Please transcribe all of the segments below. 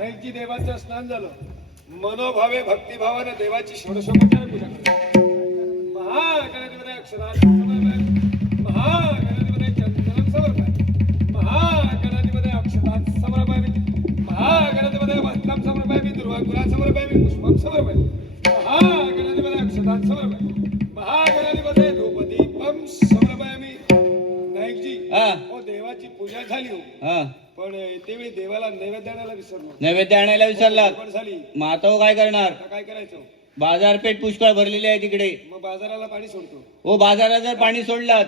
नाईकजी देवाचं स्नान झालं. मनोभावे भक्तिभावाने देवाची षोडशोपचार पूजा करा. महागणपती अक्षरात महागणपती चंदनम समर्पयामि. महागणपती अक्षरात समर्पयामि. महागणपती वस्त्रम समर्पयामि. दुर्वाकुला समर्पयामि. पुष्पम समर्पयामि. महागणपती अक्षरात समर्पयामि. महागणपती धूपदीपम समर्पयामि. नाईकजी हो देवाची पूजा झाली हो, पण त्यावेळी देवाला नैवेद्य आणायला विसरलो. नैवेद्य आणायला विसरलात? झाली. मग आता काय करणार? काय करायचं? बाजारपेठ पुष्कळ भरलेली आहे तिकडे. मग बाजाराला पाणी सोडतो. हो, बाजारात जर पाणी सोडलात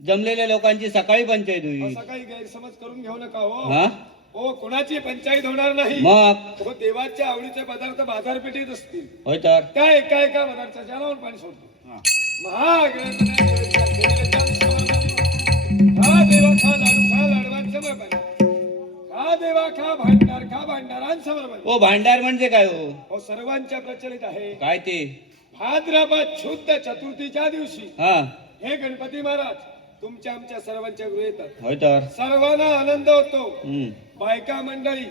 जमलेल्या लोकांची सकाळी पंचायत होईल. सकाळी गैरसमज करून घेऊ नका हो. हा हो, कोणाची पंचायत होणार नाही. मग हो, देवाच्या आवडीचे पदार्थ बाजारपेठेत असतील. होय तर त्या एका एका पदार्थाच्या लावून पाणी सोडतो. महागणपती खा देवा खा लाडू खा लाडवांसमोर पाणी. खा देवा खा भांडार खा भांडारांसमोर पाणी. ओ भांडार म्हणजे काय हो? हो, सर्वांच्या प्रचलित आहे. काय ते? भाद्रपद शुद्ध चतुर्थीच्या दिवशी हा हे गणपती महाराज तुमच्या आमच्या सर्वांच्या गृह येतात. होय तर सर्वांना आनंद होतो. हम्म. बायका मंडळी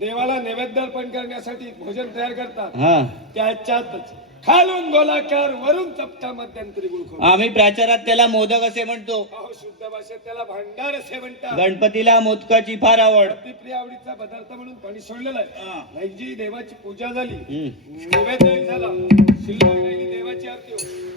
देवाला नैवेद्य अर्पण करण्यासाठी भोजन तयार करतात. हा त्याच्यातच खालून गोलाकार वरून चपटा मध्यंतरी गुळखोर. आम्ही प्राचारात त्याला मोदक असे म्हणतो. अहो, शुद्ध भाषेत त्याला भांडार असे म्हणतात. गणपतीला मोदकाची फार आवड. अतिप्रिय आवडीचा पदार्थ म्हणून पाणी सोडलेलं आहे. नाईकजी देवाची पूजा झाली. हम्म. नैवेद्य झाला. शिल्लक राहिली देवाची आरती हो.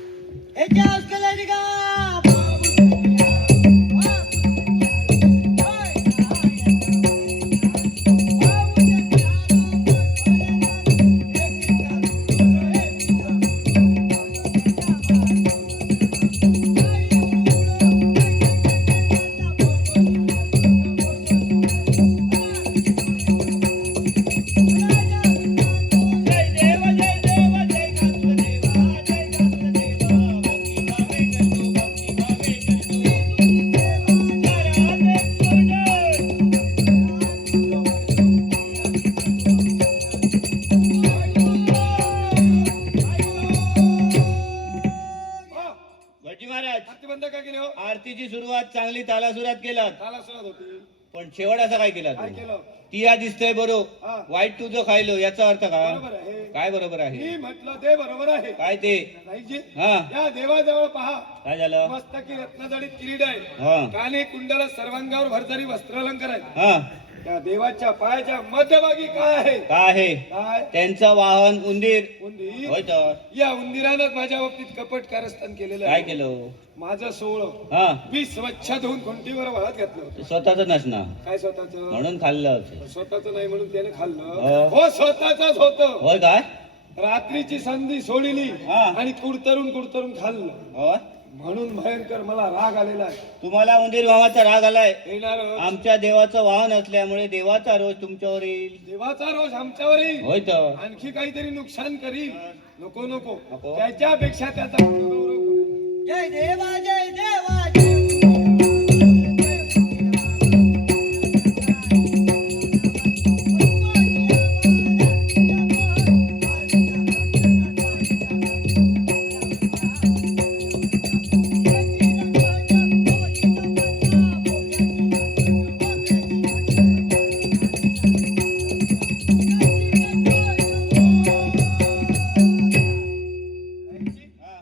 आरतीची सुरुवात चांगली तालासुरात केलात. काला सुरुवात होती, पण शेवट असा काय केला? काय केलं? ती दिसतंय बरो हा. वाईट तुझं खायलो याचा अर्थ काय? बरोबर आहे. काय बरोबर आहे? मी म्हटलं ते बरोबर आहे. काय ते? नाईकजी हा या देवाजवळ पहा. काय झालं? मस्तकी रत्नजडित किरीट आहे. हा काने कुंडल सर्वांगावर भरतरी वस्त्रालंकार आहे. हा त्या देवाच्या पायाच्या मध्यभागी काय आहे? काय आहे? काय? त्यांचं वाहन उंदीर. उंदीर. होय तर या उंदिरानं माझ्या बाबतीत कपट कारस्थान केलेलं काय आहे. केलं? माझं सोळ हा मी स्वच्छ धुवून खुंटीवर वाळत घातलं. स्वतःच नसणार काय स्वतःच? म्हणून खाल्लं. स्वतःच नाही म्हणून त्याने खाल्लं. हो. हो, स्वतःच होत. होय काय? रात्रीची संधी सोडली हा. आणि कुडतरून खाल्लं. होय. म्हणून भयंकर मला राग आलेला आहे. तुम्हाला उंदीर भावाचा राग आलाय. येणार आमच्या देवाचं वाहन असल्यामुळे देवाचा रोज तुमच्यावर येईल. देवाचा रोष आमच्यावर येईल. होय तर आणखी काहीतरी नुकसान करील. नको नको नको. त्याच्यापेक्षा त्याचा गौरव करू. जय देवा जय देवा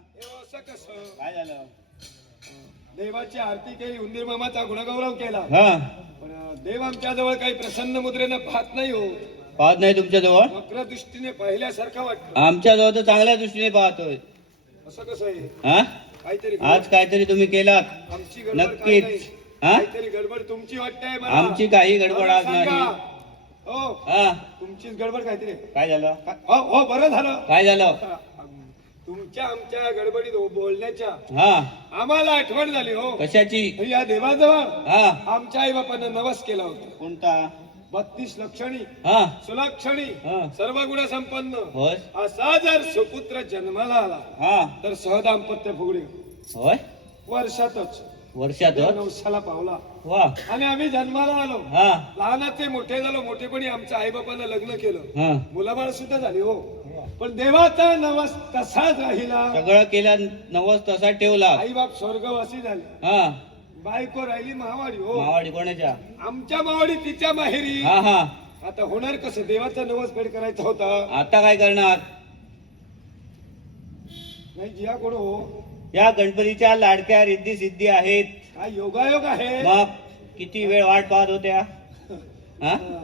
काय झालं? देवाची आरती केली, उंदीर मामाचा गुणगौरव केला, हा पण देव आमच्या जवळ काही प्रसन्न मुद्रेनं पाहत नाही हो. पाहत नाही तुमच्या जवळ? वक्र दृष्टीने पाहिल्यासारखं वाटतं. आमच्या जवळ तर चांगल्या दृष्टीने पाहतोय. असं कसं आहे? हा काहीतरी आज काहीतरी तुम्ही केलात. आमची गडबड काय नक्कीच. नाही. हा? काहीतरी गडबड तुमची वाटते मला. आमची काही गडबड आज सांगा. नाही. हो, हा तुमचीच गडबड काहीतरी. काय झालं? हो हो, बरं झालं. काय झालं? तुमच्या आमच्या गडबडीत बोलण्याच्या हा आम्हाला आठवण झाली हो. कशाची? या देवाजवळ हा आमच्या आई बापानं नवस केला होता. कोणता? 32 लक्षणी हा सुलक्षणी हा. सर्व गुण संपन्न होय असा जर सुपुत्र जन्माला आला हा तर सहदांपत्य फुगडी होय वर्षातच वर्षात नवसाला पावला वा आणि आम्ही जन्माला आलो. हा लहानाचे मोठे झालो. मोठेपणी आमच्या आई बापानं लग्न केलं. हा मुलाबाळ सुद्धा झाली हो. पण देवाचा नवस तसाच राहिला. सगळं केला नवस तसा ठेवला. आई बाप स्वर्गवासी झाले. हा बायको राहिली मावाडी हो. मावाडी कोणाच्या? आमच्या मावाडी तिच्या माहेरी. हा हा आता होणार कसं? देवाचा नवस पेड करायचा होता. आता काय करणार? नाही जिया कोण हो? या गणपतीच्या लाडक्या रिद्धी सिद्धी आहेत. काय योगायोग आहे. मग किती वेळ वाट पाहत होत्या? हा? हा,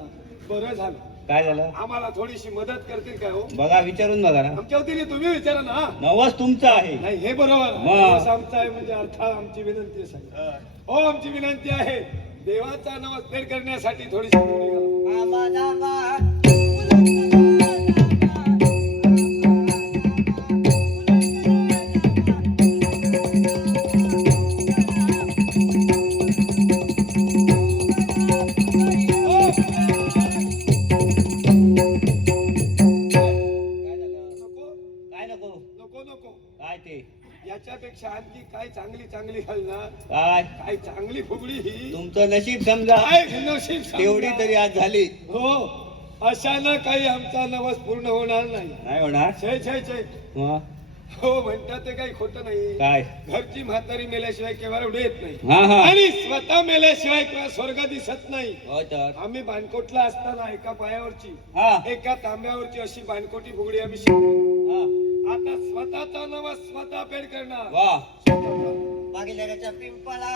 बरं झालं. काय झालं? आम्हाला थोडीशी मदत करतील काय हो? बघा, विचारून बघा ना. आमच्या वतीने तुम्ही विचारा ना. नवस तुमचा आहे. नाही हे बरोबर. मग. नवस आमचा आहे म्हणजे अर्थात आमची विनंती आहे. हो आमची विनंती आहे, देवाचा नवस पेड करण्यासाठी थोडीशी देणगी करा. आबा दाबा काय झालं? नको काय नको? नको नको. काय ते? याच्यापेक्षा आणखी काय चांगली चांगली घालणार. काय? काय चांगली फुगडी ही. तुमचं नशीब समजा. काय नशीब सांगा. तेवढी तरी आज झाली. हो अशानं काही आमचा नवस पूर्ण होणार नाही. नाही होणार. छय छय छय. मग हो म्हणतात ते काही खोटं नाही. काय? घरची म्हातारी मेल्याशिवाय केव्हा एवढे येत नाही. हा हा. आणि स्वतः मेल्याशिवाय केव्हा स्वर्ग दिसत नाही. हो तर. आम्ही बाणकोटला असताना एका पायावरची हा एका तांब्यावरची अशी बाणकोटी फुगडी आम्ही शिकलो. हा. आता स्वतःचा नवस स्वतः पेड करणार. वा. भागीदाराच्या पिंपळा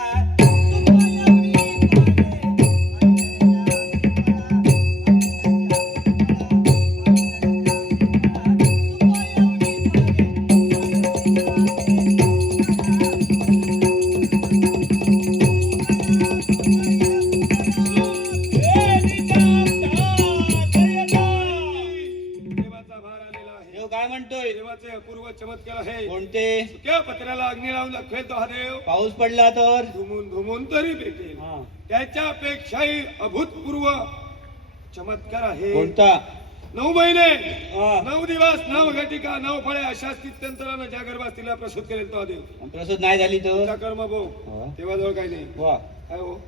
देवाचा भार आलेला आहे. देव काय म्हणतोय? देवाचे अपूर्व चमत्कार आहे. कोणते? त्या पत्र्याला अग्नी लावून दाखवेल तो हा देव. पाऊस पडला तर? धुमून धुमून तरी भेटेल. हा. त्याच्यापेक्षाही अभूतपूर्व चमत्कार आहे. कोणता? 9 महिने हा. 9 दिवस 9 घटिका 9 फळे अशा स्थित्यंतरानं ज्या गर्भात तिला प्रसूत करेल तो देव. प्रसूत नाही झाली तर? तुझा कर्म भाऊ हा. तेव्हा जवळ काही नाही. वा. काय हो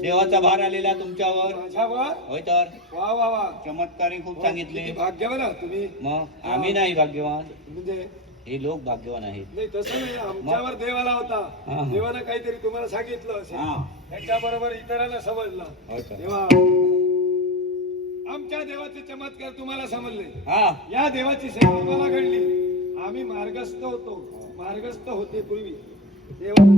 देवाचा भार आलेला तुमच्यावर. माझ्यावर. होय तर. वा वा वा. चमत्कारी खूप सांगितले. किती भाग्यवान आहात तुम्ही. मग आम्ही नाही भाग्यवान, म्हणजे हे लोक भाग्यवान आहेत. नाही तसं नाही, आमच्यावर देव आला होता. हा. देवानं काहीतरी तुम्हाला सांगितलं असेल. हा. त्याच्या बरोबर इतरांना समजलं. होय तर. देवा आमच्या देवाचे चमत्कार तुम्हाला समजले. हा. या देवाची सेवा आम्हाला घडली. आम्ही मार्गस्थ होतो. मार्गस्थ होते पूर्वी देवा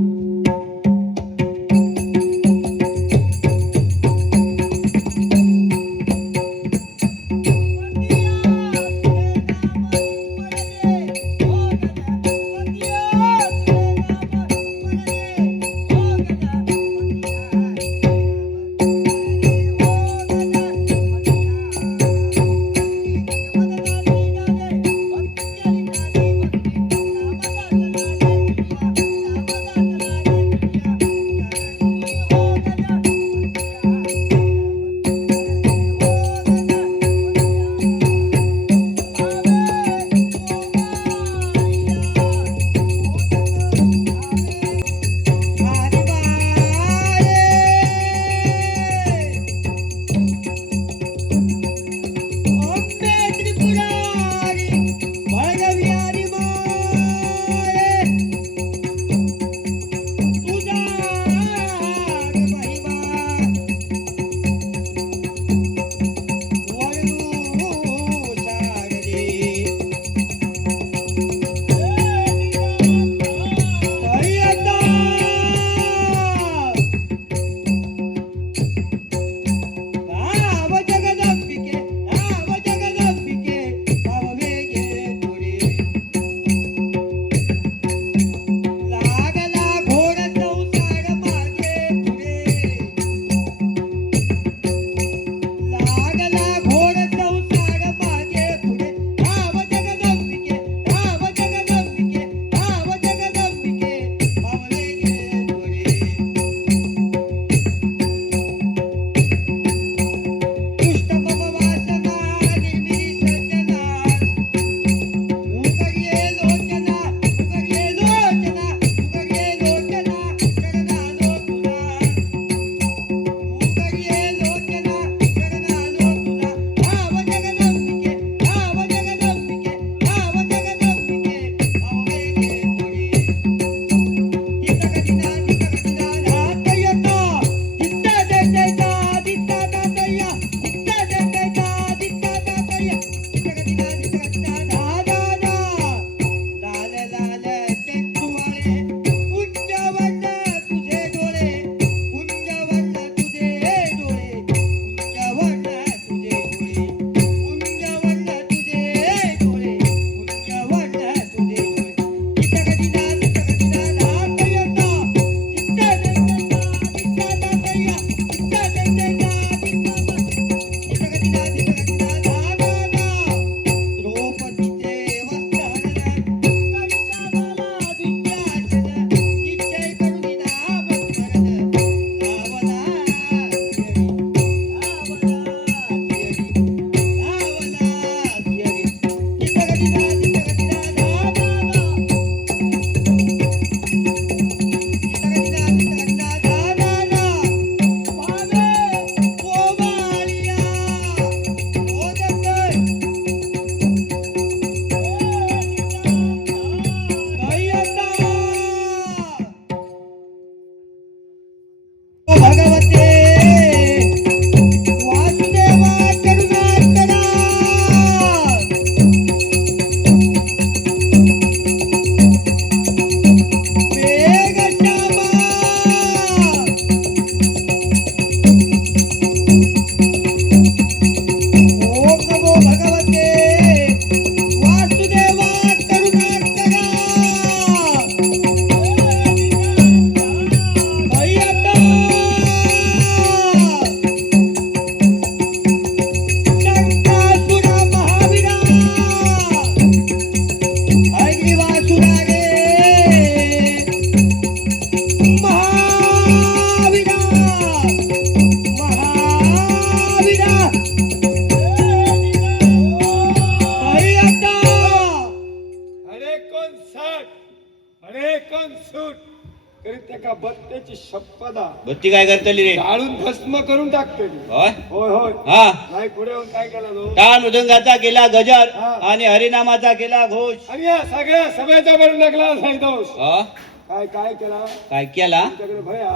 शपदा भत्ती काय करतली रे जाळून भस्म करून टाकते ती. होय होय होय हा नाही पुढे येऊन काय केलं तो टाळ मृदंगाचा केला गजर हा. आणि हरिनामाचा केला घोष आणि या सगळ्या सभेचा भरून टाकला नाही दोष हा? काय काय केला काय केला तुझ्याकडे भया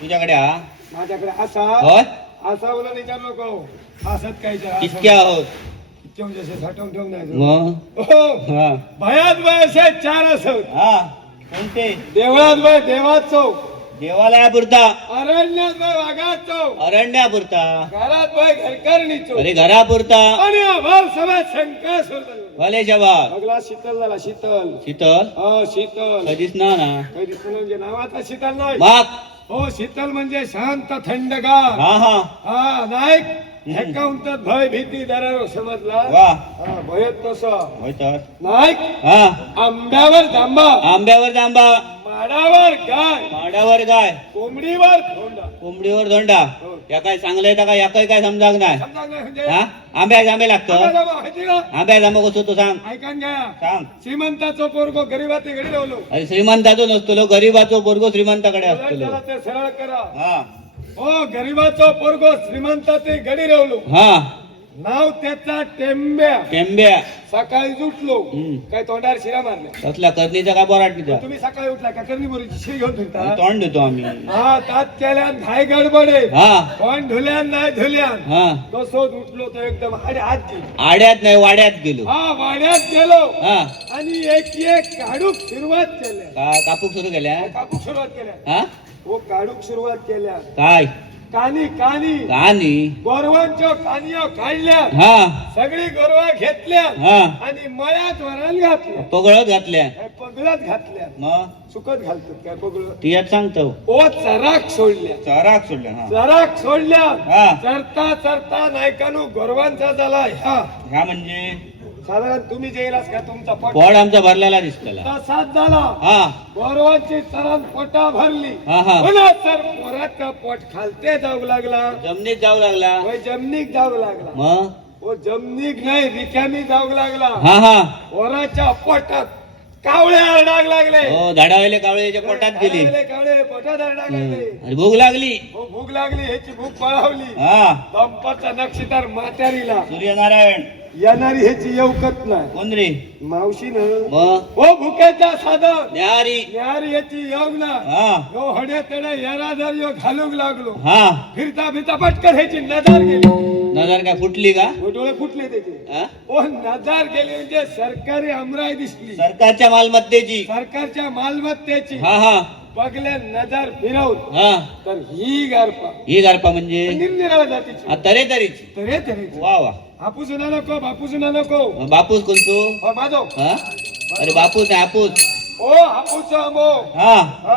तुझ्याकडे हा माझ्याकडे असा होय असा बोला विचार नको असत काय कितक्या आहोत म्हणजे साठवून ठेवून नाही मग हो हा भयात भय असे चार असत हा कोणते देवळात भय देवात चौक देवालयापुरता अरण्यात भय वाघात चौक अरण्यापुरता घरात भय घरकरणी चौक अरे घरापुरता आणि अभाव सभेत शंका सुरत भले शबा बघला शीतल झाला शीतल शीतल हो शीतल कधीच ना काही दिसलं म्हणजे नावाचा शीतल नाही माग हो शीतल म्हणजे शांत थंडगार हा हा हा नाईक एकाउंट भय भीती दरार समजला वा हा भयत तसं होय तर नाईक हा आंब्यावर जांबा आंब्यावर जांबा माडावर गाय माडावर गाय कोंबडीवर धोंडा कोंबडीवर धोंडा हो. या काय चांगलं येतं का या काय समजाक नाही समजा नाही म्हणजे हा आंब्या जांबे लागतं आंबा जांबा माहिती ना? आंब्या जांबा कसं तू सांग ऐकून घ्या सांग श्रीमंताचो पोरगो गरीबाती घडी लावलो अरे श्रीमंताचो नसतो गरीबाचो पोरगो श्रीमंताकडे असतो त्याला ते सरळ करा हा हो गरीबाचो पोरगो श्रीमंताचे गडी रेवलो हा नाव त्याचा टेंब्या टेंब्या सकाळी उठलो हम्म. काय तोंडावर शिरा मारल्या कसला करणीचा का बोराटणीचा तुम्ही सकाळी उठला का करणी बोरीची शिरी घेऊन फिरता तोंड देतो आम्ही हा तात केल्यान धाय गडबडे हा पण धुल्यान नाही धुल्यान हा तसोच उठलो तर एकदम आडे हात गेली आड्यात नाही वाड्यात गेलो हा वाड्यात गेलो हा आणि एक काढूक सुरुवात केल्या का कापूक सुरू केल्या कापूक सुरुवात केल्या हा हो काढूक सुरुवात केल्या काय कानी कानी कानी गोरवांच्या कानिया काढल्या हा सगळी गोरवा घेतल्या हा आणि मळ्यात वराला घातल्या पगळत घातल्या काय पगलात घातल्या मग सुकत घालतात काय पगळ तियात सांगतो ओ चराक सोडल्या चाराक सोडल्या हा चराक सोडल्या हा चरता चरता नायकानू गोरवांचा झाला ह्या म्हणजे साधारण तुम्ही जेलास का तुमचा पोट पोड आमचा भरलेला दिसतला तसाच झाला हा गोरवांची चरण पोटा भरली हा हा पुन्हा सर पोराचा पोट खालते जाऊ लागला जमिनीत जाऊ लागला व जमनीक जाऊ लागला मग ओ जमनीक नाही रिकामी जाऊ लागला हा हा पोराच्या पोटात कावळे आरडाग लागले हो झाडावेले कावळेच्या पोटात गेली कावळे पोटात आरडाग लागले आणि भूक लागली हो भूक लागली ह्याची भूक बळावली हा दंपरचा नक्षीदार म्हातारीला सूर्यनारायण येणारी ह्याची येवकत नाही कोण रे मावशी न मग हो भुकेचा साधन न्यारी न्यारी याची योग ना हा हो हडे तडे येरादार योग घालूक लागलो हा फिरता फिरता पटकन ह्याची नजर गेली नजर काय फुटली का हो, डोळे फुटले त्याचे हा? ओ नजर गेली म्हणजे सरकारी अमराई दिसली सरकारच्या मालमत्तेची सरकारच्या मालमत्तेची हा हा बघल्या नजर फिरवून हा तर ही गारपा ही गारपा म्हणजे निरनिराळ्या जातीची हा, तऱ्हेतरीची तरे तऱ्हेची वा वा हापूस उन्हा नको बापूस उन्हा नको मग बापूस कोणतो हो माझो हा अरे बापूस नाही हापूस ओ हापूस आंबो हा हा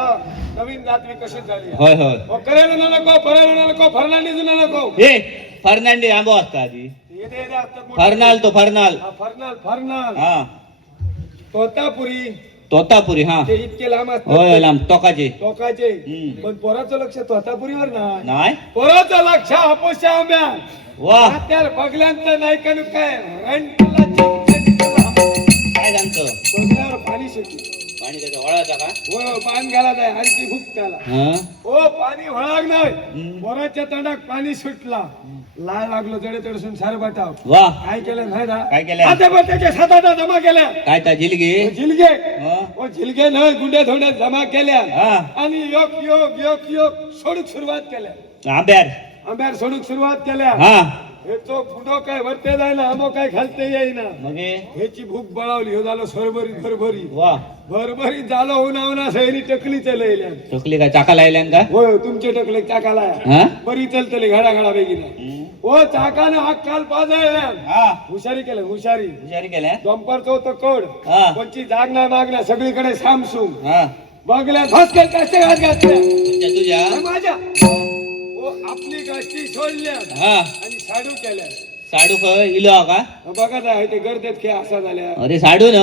नवीन जातवी कशी झाली होय होय हो करेल ना नको परेल ना नको फर्नांडीज ना नको हे फर्नांडी आंबो असता आधी येणे येणे असतात मोठे. फरनाल तो फरनाल हा, फर्नाल फर्नाल हा तोतापुरी तोतापुरी हा ते इतके लांब होय असतात होय लांब टोकाचे टोकाचे हम्म. पण पोराचं लक्ष तोतापुरीवर नाही नाही पोराचं लक्ष हापूसच्या आंब्या वा त्याला बघल्यानंतर नाही का नु काय रंटला चिंचणीला. काय सांगतो बघल्यावर पाणी सुटली पाणी त्याचा वळाचा का हो पान घाला जाय आणखी भूक त्याला हा हो पाणी वळाग नाही हम्म. पोराच्या तोंडात पाणी सुटला लाळ लागलो जडे तडसून सार बटाव वा काय केलं नाही ना काय केलं? आता पण त्याच्या सात जमा केल्या काय त्या जिलगी हो, झिलगे हा हो झिलगे न गुंड्या धोंड्यात जमा केल्या हा. आणि योग योग योग योग सोडूक सुरुवात केल्या आंब्यार आंब्यार सोडूक सुरुवात केल्या हा हे तो पुढं काय वरते जायना आंबो काय खालते येईना मग हे? ह्याची भूक बळावली हो झालं सरभरी भरभरी वा भरभरी झालं उन्हा सैरी टकलीचे लयल्या टोकली काय चाका लायल्यान का होय तुमचे टकले चाकाला हा बरी चलतले घडा घडा बेगिना हम्म. हो चाकाने हात काल पाजळल्या हा हुशारी केलं हुशारी हुशारी केल्या डंपरचं होतं कोड हा कोणची जागना मागना सगळीकडे सामसूम हा बघल्या भस्कर कसे घात घातल्या तुझ्या हे माझ्या हो आपली गाठी सोडल्या हा आणि साडू केल्या साडू इलो का बघा जाय ते गर्देत खेळ असा झाल्या अरे साडू न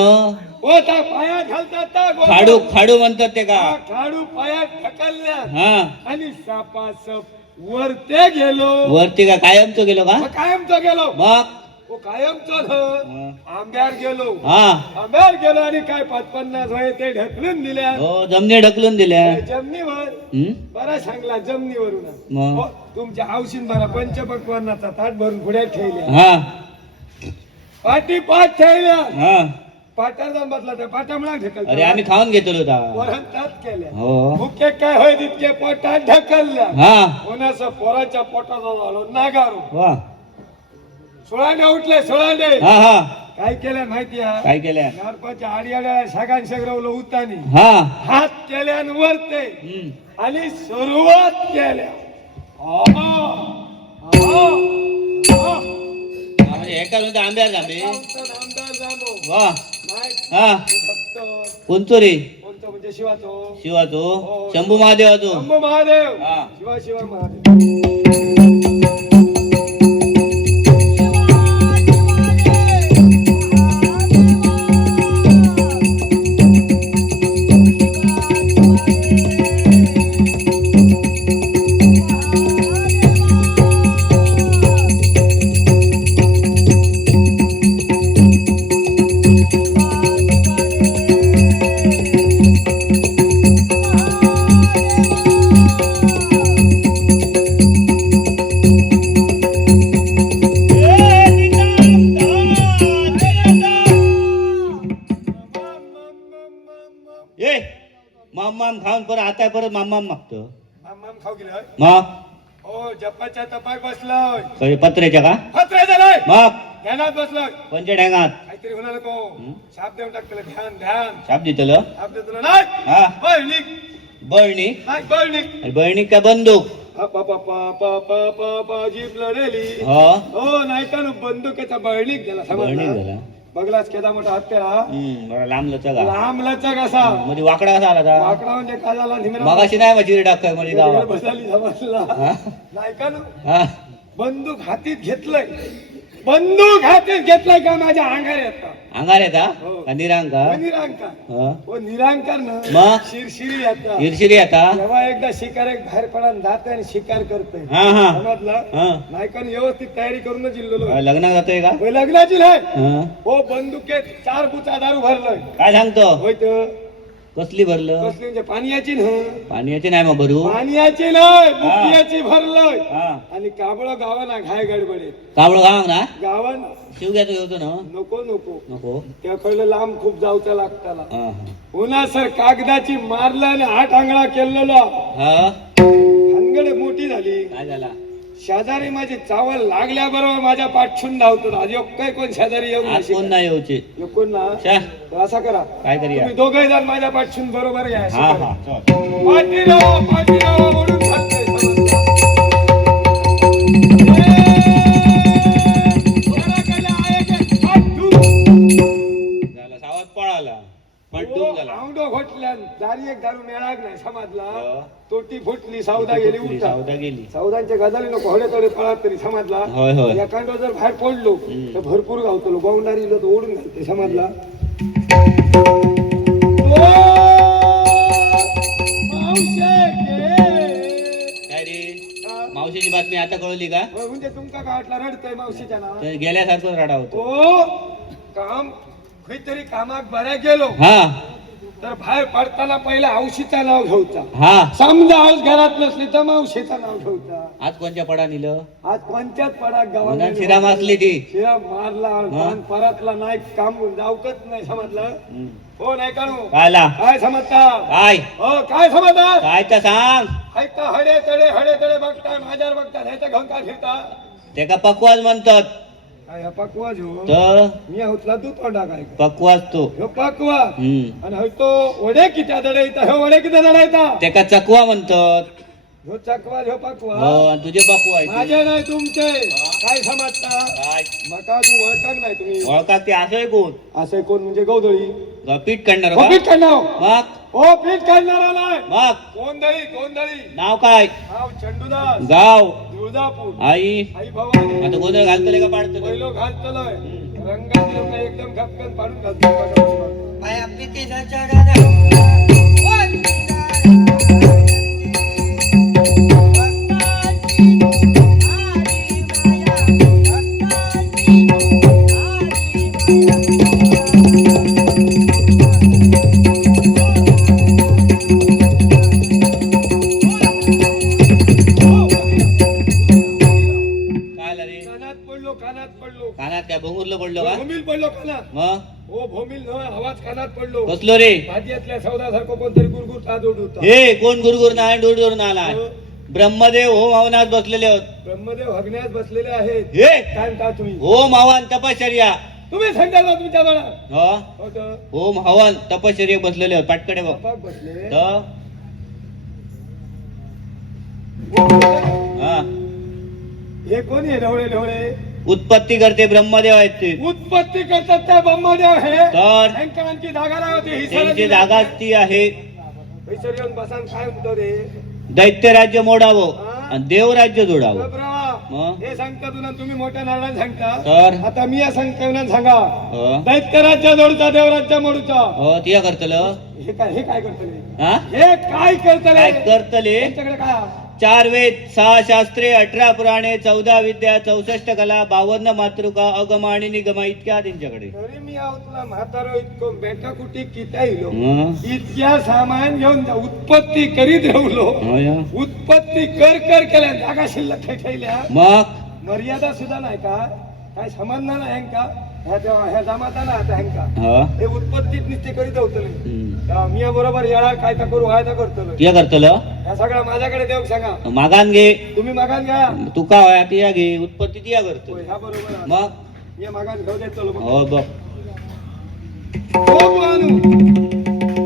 हो त्या पायात घालतात त्या गोंधळ. खाडू खाडू म्हणतात ते का हा, खाडू पायात ढकलल्या हा आणि सापासप वरते गेलो वरती का कायमचं गेलो का मग कायम तो गेलो मग तो कायमचो मग. आंब्यावर गेलो हा आंब्यावर गेलो आणि काय 50 वय ते ढकलून दिल्या हो जमनी ढकलून दिल्या जमिनीवर हम्म? बरा सांगला जमिनीवरून मग? हो, तुमच्या हौशीन बरा पंचपक्वानाचा ताट भरून पुढे ठेवल्या हा पाठी पाठ ठेवल्या हा पाटार जाऊन बसला त्या पाटामुळा ढकल अरे आम्ही खाऊन घेतलो होता वरंतात केल्या हो मुख्य काय होय तितके पोटात ढकलल्या हा कोणाचं पोराच्या पोटाचा झालो नागारू वा सोळाने उठले सोळाने हा हा काय केलं माहिती आहे काय केल्या नारपाच्या आडियाड्या शागान सगरवलं उतानी हा हात केल्या आणि वरते हम्म. आणि सुरुवात केल्या आहा, आहा, आहा. हा, म्हणजे एका नुसतं आंब्यावर जांबे आमचा नामदार जामो. वा नाही, हा भक्त कोणतो रे कोणतं म्हणजे शिवाचो शिवाचो शंभू महादेवाचो शंभू महादेव हा. शिवा शिवा महादेव ए माम माम खाऊन परत आता परत माम माम मागतो माम खाऊ गेलं मग हो जपाच्या तपाक बसलोय कधी पत्र्याच्या का खत्रे झालाय मग ध्यानात बसलोय पंच ढेंगात काहीतरी होणार नको शाप देऊन टाकलं ध्यान ध्यान शाप दितलं शाप देतो नाही हा बळणिक बळणी नाही बळणिक अरे बळणी का बंदूक पा पा पा पा पा पा पा पा जीभ लढेली हो हो नाही का नु बंदुकीचा बळणिक झाला बळणी समजला झाला बगलाच केदा मोठा हत्यारा बरं लांब लचका लांब लचक असा मध्ये वाकडा कसा आला होता वाकडा म्हणजे काय झाला निमरा मगाशी नाही माझी टाकाय म्हणजे गावात बसाली समजला हा? नाही का नु हा बंदूक हातीत घेतलंय बंदूक हातीत घेतलंय का माझ्या अंगार येतात अंगार येता हो. का निरांका निरांकार हो. हो निरांकार ना मग? शिरशिरी येतात इरशिरी येता जेव्हा एकदा शिकार एक बाहेर पडा जाते आणि शिकार करते हा हा समजलं हा नाही का व्यवस्थित तयारी करूनच इल्लो लग्नात जातोय का लग्नाची नाही हा. हो बंदुकेत 4 बुचा दारू भरलोय काय सांगतो होय तर कसली भरलं कसली म्हणजे पाण्याची ना पाण्याची नाही मग भरू पाण्याची नाही बुकियाची भरलोय हा आणि काबळं गावाना घाय गडबडे कावळ गावाक ना गावान शिवग्याचं होतो ना नको नको नको त्या खळलं लांब खूप जाऊचा लागताला हा पुन्हा सर कागदाची मारलं आणि 8 आंगळा केलेला हा हनगड मोठी झाली काय झाला शेजारी माझी चावल लागल्याबरोबर माझ्या पाठशून धावतो आज काय कोण शेजारी येऊन आज कोण नाही येऊचे कोण ना शा, तर असा करा काय करूया तुम्ही दोघे जण माझ्या पाठशून बरोबर घ्या हा हा चल. पाठीराव म्हणून घालतोय समजला. कोणाकडे आहे ते पाठू. झाला सावध पळाला पड्डून झाला आवडो घोटल्या दारी एक दारू मिळाग नाही समजला हो. तोटी फुटली सौदा गेली कुठली उलटा सावधा गेली सौदांच्या गजाली नको हडे तडे पळात तरी समजला होय होय एखादं जर बाहेर पडलो तर भरपूर गावतो बाउंडारी तर ओढून घालते समजला काय रे मावशीची बातमी आता कळली का म्हणजे तुमका गावातला रडतय मावशीच्या नाव तर गेल्यासारखं रडा होतो ओ काम काहीतरी कामाक बऱ्या गेलो हा तर बाहेर पडताना पहिला औशीचं नाव घ्यायचा हा समजा औष घरात नसली तर मावशीचं नाव घ्यायचा आज कोणत्या पडा निलं आज पंचायत पडा गावात मुलां शिरा मासली ती शिरा मारला पान परतला नाही काम जाऊकच नाही समजलं हो नाही काढू कायला काय समजता काय हो काय समजता काय तर सांग ऐकता हडे तडे बघताय माझ्यावर बघता ह्याचा घेऊन काय फिरता ते का पकवाज म्हणतात काय हा पकवाज हो तर मी होतला तू तोंडा काय पकवाज तो ह्यो पकवाज हम्म आणि होय तो वडे किती दडे येता ह्यो वडे किती दडे येता ते का चकवा म्हणतात ह्यो चकवाज ह्यो हो पकवाज आणि तुझे पकवा आहे माझे नाही तुमचे काय समजता काय मका तू ओळखाक नाही तुम्ही ओळखा ते असं कोण असे कोण म्हणजे गौदळी पीठ काढणार हो का? पीठ काढणार मग हो पीठ काढणारा नाही मग गोंधळी नाव काय नाव चंडूदास गाव तुळजापूर आई आई भवानी आता गोंधळ घालतले का पाडतले पहिलो घालतलोय रंगात लोक एकदम खपकन पाडून घालतो पाया पितीला चढाला भक्ताची आली माया भक्ताची कानात पडलो कानात काय भोंगुरलं पडलं का भोमील पडलो कानात मग हो भोमील नव्हे आवाज कानात पडलो बसलो रे भाजीतल्या सौदासारखं कोणतरी गुरगुर ता जोड होता हे कोण गुरुगुर ना डोर नाला ब्रह्मदेव होम हवनात बसलेले होत ब्रह्मदेव हगण्यात बसलेले आहेत हे काय म्हणता तुम्ही होम हवन तपश्चर्या तुम्ही सांगा ना तुमच्या बाळा हो होतं होम हवन तपश्चर्या बसलेले होत पाटकडे बघ बापाक बसले तर हा हे कोणी आहे ढवळे ढवळे उत्पत्ती करते ब्रह्मदेव आहेत ते उत्पत्ती करतात त्या ब्रह्मदेव हे तर त्यांची जागा नाही होती त्यांची जागाच ती आहे हिसर येऊन बसान काय म्हणतो रे दैत्य राज्य मोडावं आणि देव राज्य जोडावं घबरावा. मग? हे सांगता तुला तुम्ही मोठ्या नारळाने सांगता तर आता मी या सांगता सांगा हो दैत्य राज्य जोडचा देवराज्य मोडूचा हो तिया करतलं हे काय करतले हा हे काय करतले काय करतले त्यांच्याकडे काय 4 वेद 6 शास्त्रे 18 पुराणे 14 विद्या 64 कला 52 मातृका अगम आणि निगम इतक्या त्यांच्याकडे तरी मी आहो तुला म्हातारो इतकं बेटा कुटी किता येलो हं. इतक्या सामान घेऊन उत्पत्ती करीत राहुलो हो या. उत्पत्ती कर केल्या जागा शिल्लक ठेवल्या मग मर्यादा सुद्धा नाही का काय समजणार नाही हँका ह्या जमाता ना आता हँका हा हे उत्पत्तीत निश्चित करीत होतले हं. मी बरोबर येळा काय तर करू व्हायचा करतलो तिया करतलं ह्या सगळ्या माझ्याकडे देऊ सांगा मागान घे तुम्ही मागान घ्या तू का होया तिया घे उत्पत्ती तिया करतो होय, ह्या बरोबर आहे. मग मी मागान घेऊ देतो बघ. हो बघ हो बुवानू.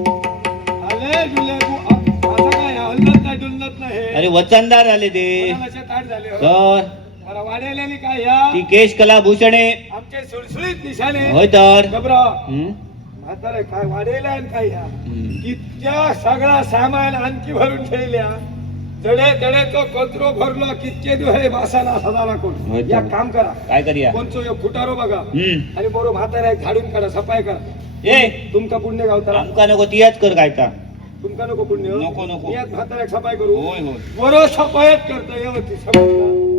आले जुलेबू. असं काय हल्लत नाही डुलत नाही हे. अरे वचनदार आले ते कोणाला ताट झाले हो. तर मला वाढेलेली काय या ती केश कला भूषणे आमचे सुळसुळीत निशाणे होय तर घबरा हं? म्हातारे काय वाढेला आणि काय या हं. कितक्या सगळा सामान आणखी भरून ठेवल्या जडे तो कचरो भरलो कितके दिवस हे मासाला सदाला कोण होय या तर. काम करा काय करूया कोणचो यो फुटारो बघा हं. आणि बरोबर म्हातारा एक झाडून काढा सफाई करा ए तुमका पुण्य गावतारा आमका नको तियाच कर काय ता तुमका नको पुण्य नको. मी आज म्हातारा एक सफाई करू होय होय बरो सफाईत करतो येवती सफाई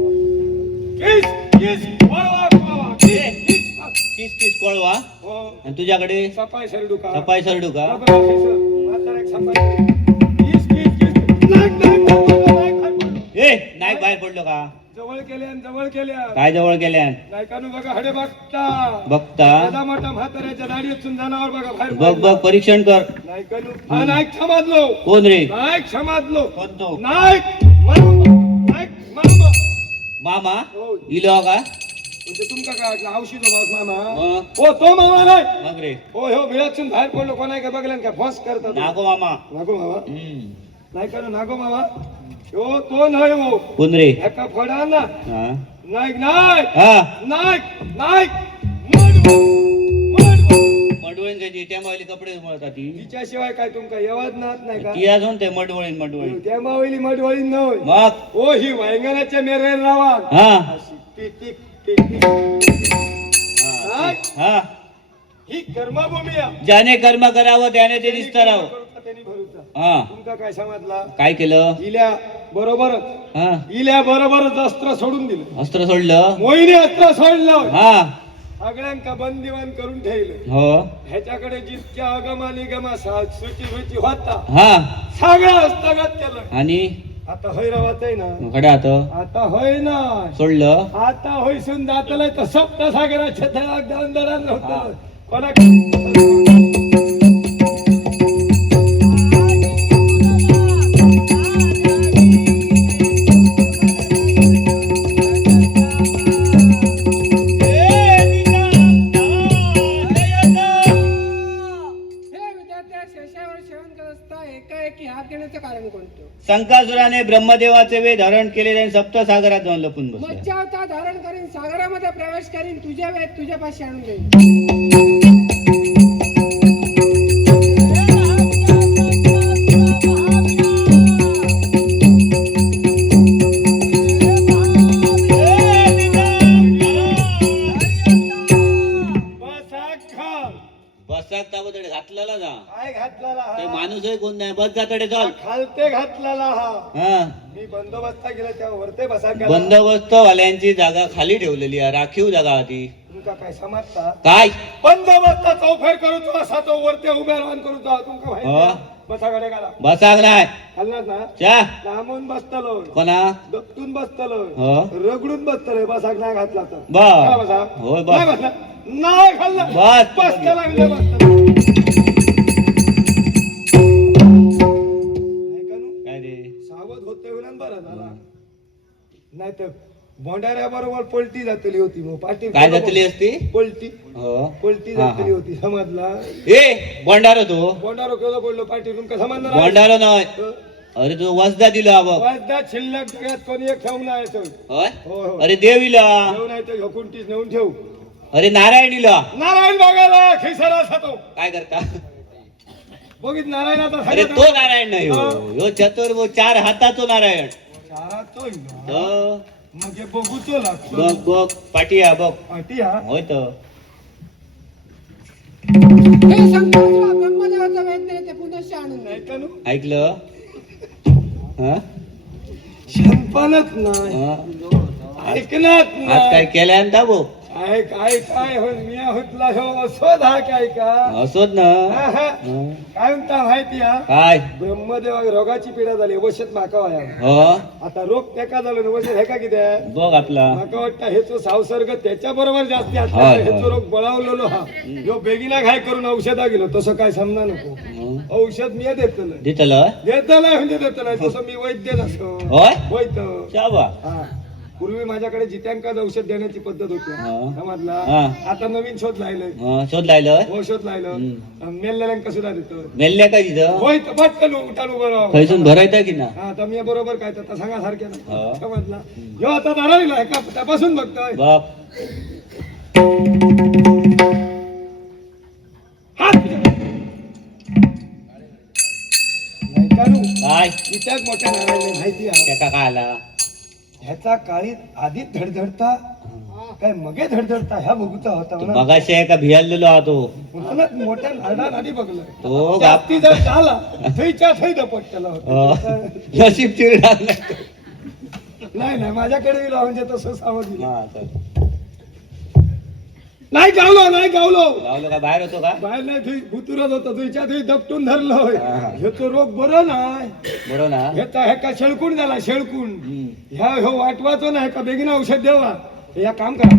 किस किस वळवा वळवा. किस, किस. किस कळवा हो आणि तुझ्याकडे सफाई सरडू का सफाई सरडू का घबरा, किस. म्हातारा एक सफाई किस किस किस नाही, ए नाईक बाहेर पडलो का जवळ केल्या काय जवळ गेल्या नायकानु बघा हडे बघता बघता दादा मोठा म्हाताऱ्याच्या दाढीतून जनावर बघा बाहेर बघ बघ परीक्षण कर नायकानु हा नायक समाजलो कोण रे नायक समाजलो कोण तो नायक मामा नायक मामा मामा हो इलो का म्हणजे तुमका काय वाटलं औषध मामा मग हो तो मामा नाही मग रे हो हो बिळातून बाहेर पडलो कोणा काय बघलं का फॉस करतात नागो मामा नागो मामा हं. नायकानु नागो मामा हो तो नाही हो कोण रे एका फडा ना हा नायक नायक हा नायक नायक मडवो मडवो मडवळीन काय त्या मावली कपडे मळतात ती तिच्याशिवाय काय तुमका येवाच नात नाही का ती अजून ते मडवळीन त्या मावली मडवळी नव्हे मग हो ही वैंगणाच्या मेरे रावा हा अशी टिक टिक टिक टिक. हा हा ही कर्मभूमी आहे. ज्याने कर्म करावं त्याने ते दिसतं राहावं त्यांनी भरूचा हा तुमका काय समजला काय केलं इल्या बरोबरच हा इल्या बरोबरच अस्त्र सोडून दिलं अस्त्र सोडलं मोहिनी अस्त्र सोडलं हा सगळ्यांका बंदिवान करून ठेवलं हो ह्याच्याकडे जितक्या अगमा निगमा सुची होता हा सगळं हस्तगत केलं आणि आता होय रावाच आहे ना खड्या हात आता होय ना सोडलं आता होईसून जातलंय तर सप्त सागराच्या तळात दंदरात हा. नव्हतं कोणा एकाएकी हात घेण्याचं कारण कोणतं संकासुराने ब्रह्मदेवाचे वेध धारण केले आणि सप्तसागरात जाऊन लपून बसले मज्जावता धारण करीन सागरामध्ये प्रवेश करीन तुझ्या वेळ तुझ्या पाशी आणून देईन बसाक ताबडतोब घातलेला जा काय घातलेला ते हा माणूस आहे कोण नाही बस जातडे चल खालते घातलेला हा हा मी बंदोबस्ता गेला तेव्हा वरते बसा केला. बंदोबस्त वाल्यांची जागा खाली ठेवलेली आहे राखीव जागा ती तुमका काय समजता काय बंदोबस्ता चौफेर करूचो असा तो वरते उभे राहून करूचो तुमका हो माहिती आहे? बसा गडे घाला बसाक नाही खाल्लास ना चा लांबून बसतलो कोणा दपटून बसतलो हो रगडून बसतलोय बसाक नाही घातला तर बर काय बसा होय नाही बस बसला नाही खाल्ला बस. बसता लागलं बसता काय रे सावध होते बरं झाला नाही तर भोंडाऱ्या बरोबर पलटी जातली होती मग पाठी काय जातली असती पलटी हो पलटी हा, जातली हा. होती समजला ए बोंडारो तू भोंडारो केवढं पडलो पाठीतून का समजणार बोंडारो नाही अरे तू वसदा दिला बघ वाजदा शिल्लक सगळ्यात कोणी एक ठेवून आहे तो. होय हो हो अरे देवीला ठेवून आहे तो हुकुंटीस नेऊन ठेवू अरे नारायणीला नारायण बघायला खिसरा असा तो काय करता बघित नारायणाचा अरे तो नारायण नाही हो ह्यो चतुर्भुज चार हाताचो नारायण चाराचो हो. मग हे बघूचो लागतो बघ बघ पाटिया बघ पाठी हा होय तो हे शंकराचा ब्रह्मदेवाचा वेद ते पुनश्च आणून दे. नाही का नु? ऐकलं हा? शंपनच नाही हा? ऐकणार आज काय नाही केल्यान दाबो ऐक ऐक काय हो मिया होतला हो शोध हा काय का असोच ना हा, हा. हा. काय म्हणता माहिती हा काय ब्रह्मदेवा रोगाची पीडा झाली वशत माका व्हाया हो आता रोग त्याका झालो ना वशत हे का किती आहे बघ आपला माका वाटतं हेचो संसर्ग त्याच्या बरोबर जास्ती होय, असला होय. हेचो रोग बळावलेलो हा ह्यो बेगिना घाय करून औषधा गेलो तसं काय समजा नको हं. औषध मी देतलं दितलं देतलं म्हणजे देतलं तसं मी वैद्य नसतो होय वैद्य शाबा हा पूर्वी माझ्याकडे जित्यांकाच औषध देण्याची पद्धत होती हा. समजला हा. आता नवीन शोध लायलंय शोध लायलं हो शोध लायलं मेल्लेल्यांका सुद्धा देतो मेल्ल्या काय तिथं होय पटकन उठान उभं राहा. खैसून भरायचं की ना हा आता मी बरोबर काय तर सांगा सारखे हा. समजला ह्यो आता धरायला आहे का तपासून बघतोय बाप हात नाही का नु? काय कित्याक मोठ्या नारायण माहिती आहे त्याका काय आला ह्याचा काळीत आधीच धडधडता काय मगे धडधडता ह्या बघूचा होता तू म्हणा मगाशी आहे का भियालेलो हा तो म्हणूनच मोठ्या नारडान आधी बघलं तो जास्ती जर झाला थैच्या थै दपट त्याला होता नशीब चिरणार नाही नाही नाही माझ्याकडे येईल म्हणजे तसं सावध दिलं. हा, चल. नाही गावलो नाही गावलो लावलं का बाहेर होतो का बाहेर नाही तुझी भुतुरच होता तुझ्या तुझी दपटून धरलोय हा, हा. ह्याचं रोग बरं नाही बरोबर ना ह्याचा ह्या का शेळकून झाला शेळकून हम्म. ह्या ह्यो वाटवाचो ना का बेगिन औषध देवा हे या काम करा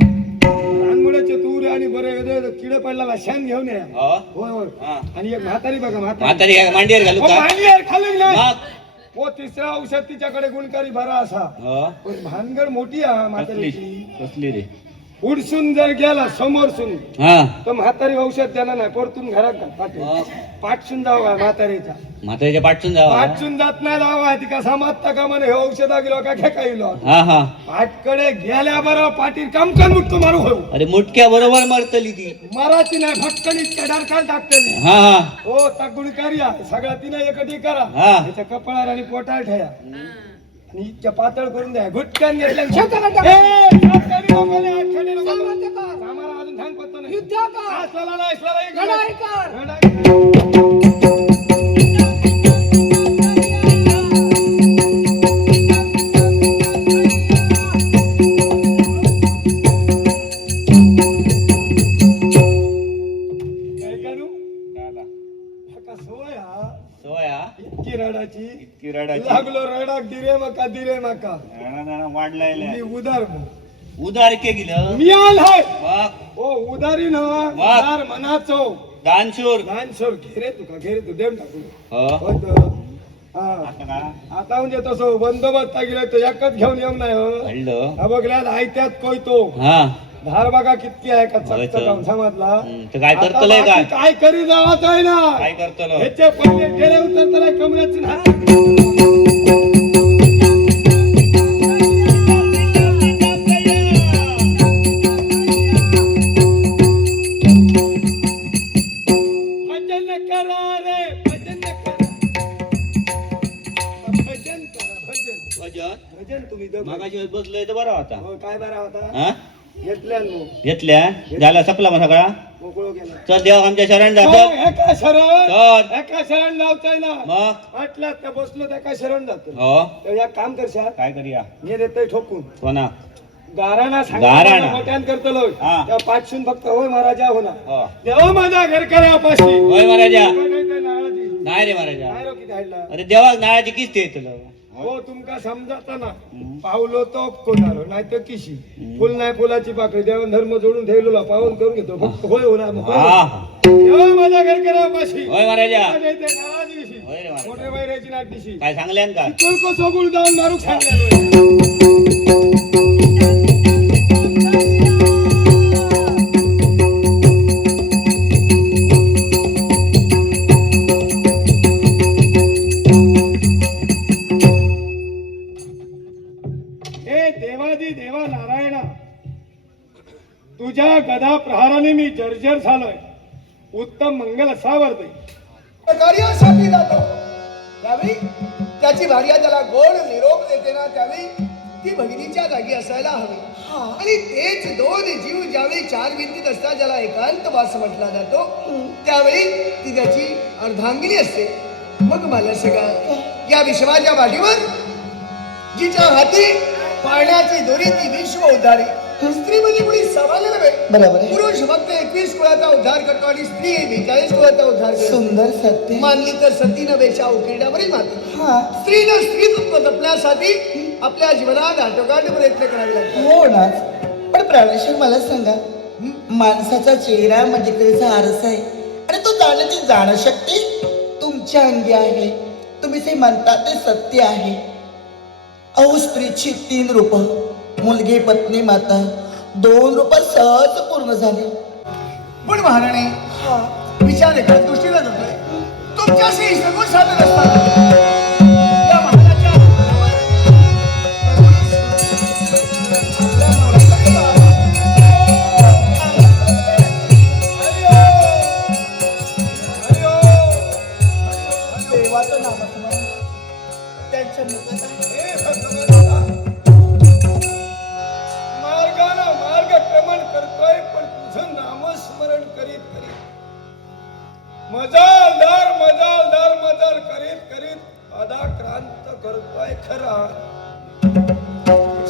रानमुळेचे तूर आणि बरे किडे पडला शान घेऊन या हो? होय होय हा. आणि एक म्हातारी बघा म्हातारी म्हातारी काय मांडीवर घालू हो, का भांडीवर खाली नाही मग? हो तिसरा औषध तिच्याकडे गुणकारी भरा असा हो? पण भानगड मोठी आहे कसली म्हातारीची कसली रे पुढसून जर गेला समोरसून हा तर म्हातारी औषध देणार नाही परतून घरात घाल, पाठी मग? पाठसून जावा म्हातारीच्या म्हातारीच्या पाठसून जावा पाठसून जात नाही जावा ती कसा मातता का म्हणे हे औषधा गेलो का घे काही लो हा हा पाठकडे गेल्या बरोबर पाठी कमकन मुटको मारू हो अरे मुटक्या बरोबर मरतली ती मराठी नाही भटकन इतक्या डरकाल टाकते हा हा हो ता गुणकारी आहे सगळ्या तिने एकटी करा हा. त्याच्या कपाळावर आणि पोटाळ ठेया आणि इतक्या पातळ करून द्या गुटक्यान घेतल्या शेवटाला टाक. सामर्थ्य कर. आम्हाला अजून सांग पत्तो नाही युद्ध कर. हा, चला नाही, चला एक लढाई कर. लढाई. काय करू? का सवय हा? सोया इतकी रडाची किराडाची लागलो रडाक दिरे मका वाढलाय मी उदार मग. उदार के गेलं मी आलाय मग ओ उदारी न वा. उदार मनाचो दानशूर लहान सोर घेरे तुका घेरे तू देऊन टाकू हो होय तर. हा आता का आता म्हणजे तसं बंदोबस्त गेलाय तो एकच घेऊन येऊ नाही हो कळलं हा बघल्यात आयत्यात कोयतो हा धार बघा किती आहे का होय तर. चकचक समजला तर काय आता करतलंय बाकी काय काय करी जावाच आहे ना काय करतलो ह्याचे पहिले गेले उतरतलाय कमऱ्याची ना भजन करा रे भजन करा भजन करा भजन भजन भजन तुम्ही दोघं. मागाशी बसलोय तर बरा होता हो, काय बरा होता हा घेतल्या मग घेतल्या झाला संपला मग सगळा मोकळो गेला चल देवा आमच्या शरण हो, जात एका शरण चल एका शरण जावचाय ना मग वाटल्यात का बसलो त्या काय शरण जातो हो तर या काम करशा काय करूया मी देतोय ठोकून कोणा गाराणा गाराणा. सांगा मोठ्यान करतलो हा. त्या पाठशून फक्त होय महाराजा होणार हो देवा माझा घर करा पाशी होय महाराजा नाळाची नाही रे महाराजा. नाही रो किती हाडला अरे देवाक नाळाची किस्त येतलो. हो तुमका समजाता ना पावलो तो कोणालो नाही तर किशी फुल नाही फुलाची पाकळी देवान धर्म जोडून ठेवलेला पावन करून घेतो फक्त होय होणार मग. हा देवा माझा घर करा पाशी होय महाराजा. माझ्या इथे नारळाची दिशी. होय रे महाराजा. मोठ्या बैराची नाट दिशी काय सांगल्यान का? को सोगुण जाऊन मारू सांगलेलो हे देवादी देवा नारायणा तुझ्या गदा प्रहाराने मी जर्जर झालोय. उत्तम मंगल सावरते कार्यासाठी जातो त्यावेळी त्याची भार्या त्याला गोड निरोप देते ना त्यावेळी ती भगिनीच्या जागी असायला हवी. आणि तेच दोन जीव ज्यावेळी चार भिंतीत असतात ज्याला एकांतवास म्हटला जातो त्यावेळी ती त्याची अर्धांगिनी असते. मग मला सगळा या विश्वाच्या वाटीवर जिच्या हाती पाण्याची दोरी ती विश्व उद्धारी. स्त्री म्हणजे कोणी सामान्य नव्हे. बरोबर. पुरुष फक्त 21 कुळाचा उद्धार करतो आणि स्त्री 42 कुळाचा उद्धार करतो. सुंदर सत्य. मानली तर सतीनं वेशा उकिरड्यावरील माती. हा स्त्रीनं स्त्रीत्व जपण्यासाठी आपल्या जीवनात आटोकाट प्रयत्न करावे लागतात. हो ना. पण प्राणेश्वर मला सांगा, माणसाचा चेहरा म्हणजे त्याचा आरसा आहे आणि तो जाण्याची जाणशक्ती तुमच्या अंगी आहे. तुम्ही जे म्हणता ते सत्य आहे. अहो स्त्रीची 3 रूप, मुलगी पत्नी माता, 2 रूप सहज पूर्ण झाली. पण महाराणी विचार एका दृष्टीने करतोय तुमच्याशी सगळं साधत असताना या महाराच्या देवाचं नामस्मरण त्यांच्या मुखात आहे. हे भगवंता मार्गानं मार्गक्रमण करतोय पण तुझं नामस्मरण करीत करीत मजालदार मजालदार मजाल करीत करीत अदाक्रांत करतोय खरा.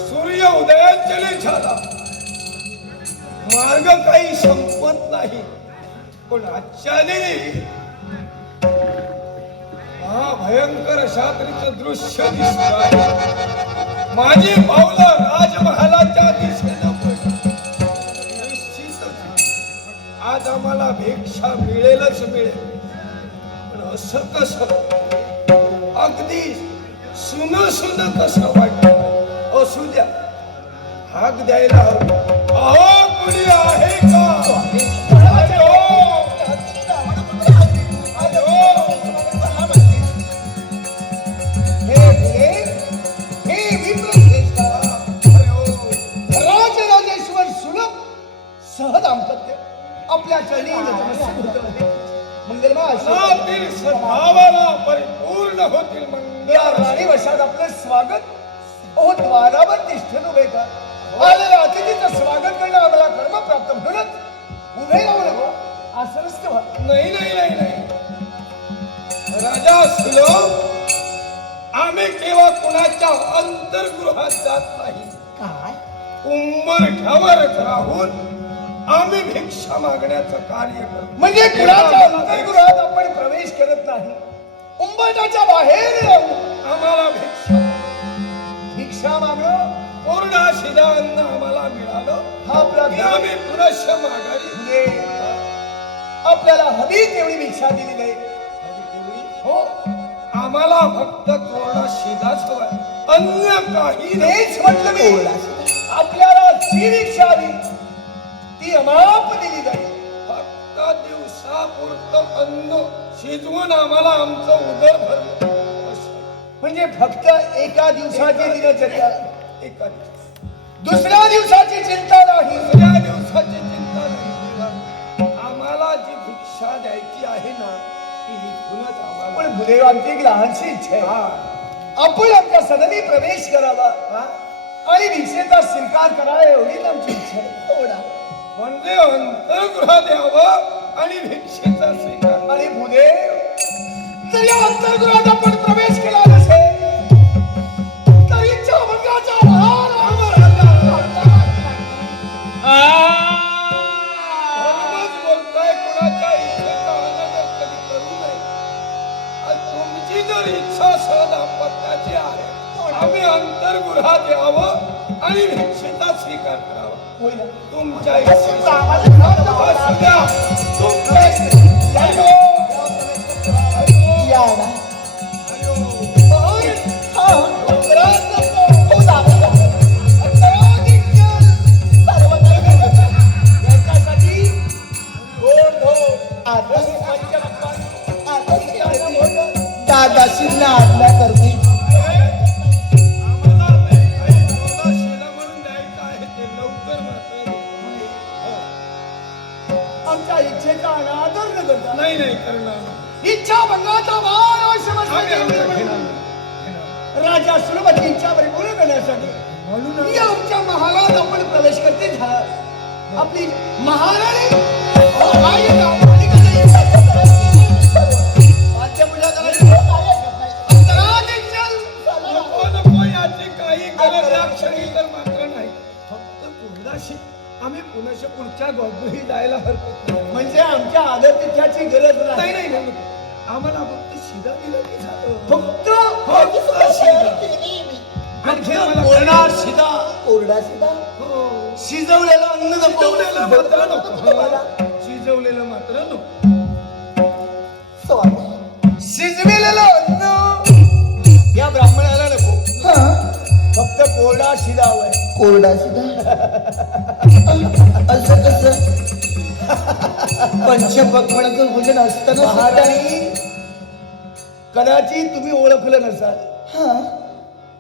सूर्य उदयांजली झाला मार्ग काही संपत नाही पण आजच्याने हा भयंकर शात्रीचं दृश्य दिसत आहे. माझी पावलं राजमहालाच्या दिशेनं पडली. निश्चितच आज आम्हाला भिक्षा मिळेलच मिळेल पण असं कसं अगदी सुन सुन कसं वाटत असू द्या. हाक द्यायला हवं. अहो कुणी आहे का? अहो, हे विप्रश्रेष्ठा राजराजेश्वर सुलभ सहदांपत्य आपल्या चरणी नतमस्तक होते. मंगलमय आशीर्वाद. आपली सद्भावना परिपूर्ण होतील या मंगल. राणी वशात आपलं स्वागत ओ द्वारावर तिष्ठन उभे का आलेल्या अतिथीचं स्वागत करणं आम्हाला कर्म प्राप्त म्हणूनच उभे राहू नको आसनस्थ व्हा. नाही नाही नाही नाही राजा सुलभ आम्ही केव्हा कुणाच्या अंतर्गृहात जात नाही. काय उंबरठ्यावरच राहून आम्ही भिक्षा मागण्याचं कार्य करतो. म्हणजे कुणाच्या अंतर्गृहात आपण प्रवेश करत नाही. उंबरठ्याच्या बाहेर राहू आम्हाला भिक्षा मागणं पूर्ण शिदा अन्न आम्हाला मिळालं हा आपला की धर्म. आम्ही पुनश्च मागावी. म्हणजे आपल्याला हवी तेवढी भिक्षा दिली नाही. हो आम्हाला फक्त कोरडा शिदाच हवाय अन्य काही नाही. तेच म्हटलं मी. आपल्याला जी भिक्षा हवी ती अमाप दिली जाईल. फक्त दिवसापुरतं अन्न शिजवून आम्हाला आमचं उदर भरलं म्हणजे फक्त एका दिवसाची दिनचर्या, एका दिवसात. दुसऱ्या दिवसाची चिंता नाही. दुसऱ्या दिवसाची चिंता नाही. आम्हाला जी भिक्षा द्यायची आहे ना ती इथूनच आम्हाला. पण भुदेव आमची एक लहानशी इच्छा आहे. आपण आमच्या सदनी प्रवेश करावा आणि भिक्षेचा स्वीकार करावा एवढीच आमची इच्छा आहे. एवढा म्हणजे अंतर्गृहात यावं आणि भिक्षेचा स्वीकार. आणि भुदेव जर या अंतर्गृहात आपण प्रवेश केला नसेल तरी चौभंगाचा भार धर्मच बोलताय कुणाच्या इच्छेचा अनादर कधी करू नये. गृहात यावं आणि भिक्षेचा स्वीकार करावा. होईल ना? तुमच्या असं इच्छेनुसार. आम्हाला सांगा असू द्या. बाबा. तुमच्या इच्छेनुसार. हॅलो. या ना हॅलो. हा डोंगरात नको. हो दादा सर्व काही याच्यासाठी गोड धोड आता पंचभक्षण दादाशी नादला करते. आम्हाला थोडा शिदा म्हणून द्यायचा आहे ते लवकर मात्र. आमच्या इच्छेचा अनादर न करता नाही नाही करणार. इच्छा भंगाचा भार आम्ही अवश्य आमचा घेणार. घेणार. राजा सुलभची इच्छा परिपूर्ण करण्यासाठी म्हणून या आमच्या महालात आपण प्रवेश करते झाला. आपली महाराणी वाद्यपूजा करायची. अंतरात एक चल. नको नको याची काही गरज या क्षणी तर मात्र नाही. फक्त कोरडाशी आम्ही पुढच्या गोष्टी जायला हरकत नाही. म्हणजे आमच्या आदतिथ्याची गरज नाही नाही. नाही नाही नको. आम्हाला फक्त शिदा दिलं की झालं. फक्त फक्त शिदा. आणखी आम्हाला कोरडा शिदा कोरडा सुद्धा हो. शिजवलेलं अन्न नको. शिजवलेलं मात्र नको. शिजवलेलं मात्र नको. स्वामी शिजविलेलं अन्न या ब्राह्मणाला नको. हा फक्त कोरडा शिदा हवाय. कोरडा सुद्धा असं कसं पंचपक्वानाचं भोजन असताना सुद्धा- महाराणी कदाचित तुम्ही ओळखलं नसाल हा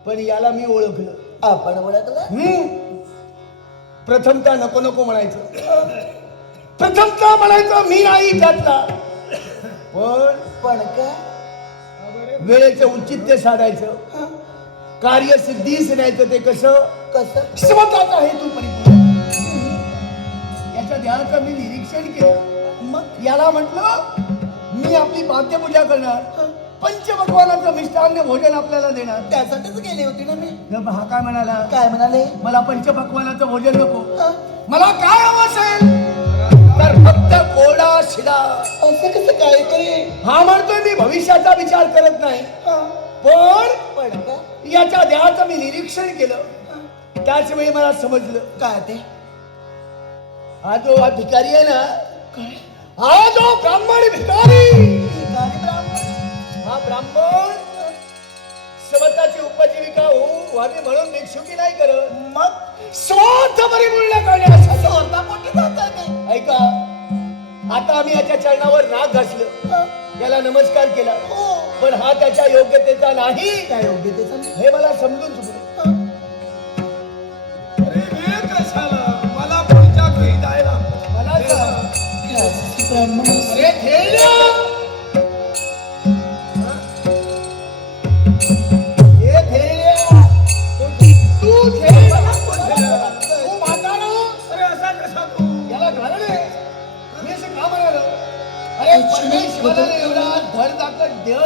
पण याला मी ओळखलं. आपण ओळखलं प्रथमता नको नको म्हणायचं. प्रथमता म्हणायचं मी नाही त्यातला. पण पण काय वेळेचं औचित्य साधायचं. कार्यसिद्धीस न्यायचं ते कसं कसं स्वतःचा हेतू परिपूर्ण. याच्या ध्यानाचं मी निरीक्षण केलं. मग याला म्हटलं मी आपली पाद्यपूजा करणार. पंचभगवानाचं मिष्टांग भोजन आपल्याला देणार. त्यासाठीच गेली होती ना मी. मग हा काय म्हणाला काय म्हणाले मला पंचभगवानाचं भोजन नको. हा? मला काय हवं असेल तर फक्त कोरडा शिदा. असं कसं काय तरी हा म्हणतोय मी भविष्याचा विचार करत नाही. हा. पण पण काय याच्या देहाचं मी निरीक्षण केलं. त्याच वेळी मला समजलं काय ते हा जो हा भिकारी आहे ना काय हा जो ब्राह्मण भिकारी भिकारी ब्राह्मण हा ब्राह्मण स्वतःची उपजीविका व्हावी म्हणून भिक्षुकी नाही करत. मग स्वार्थ परिपूर्ण करण्यासाठी स्वतः मोठी जाता मी ऐका आता आम्ही याच्या चरणावर नाक घासलं याला नमस्कार केला. हो पण हा त्याच्या योग्यतेचा नाही काय योग्यतेचं नाही. हे मला समजून चुकलं. अरे वेळ कशाला. मला पुढच्या घरी जायला. मला सांग. काय ब्राह्मण अरे खेळण्या हे खेळण्या तू खेळ तू म्हातारा अरे असा कसा तू. याला घालण आहे. मी असं का म्हणालो अरे परमेश्वराने एवढा धडधाकट देह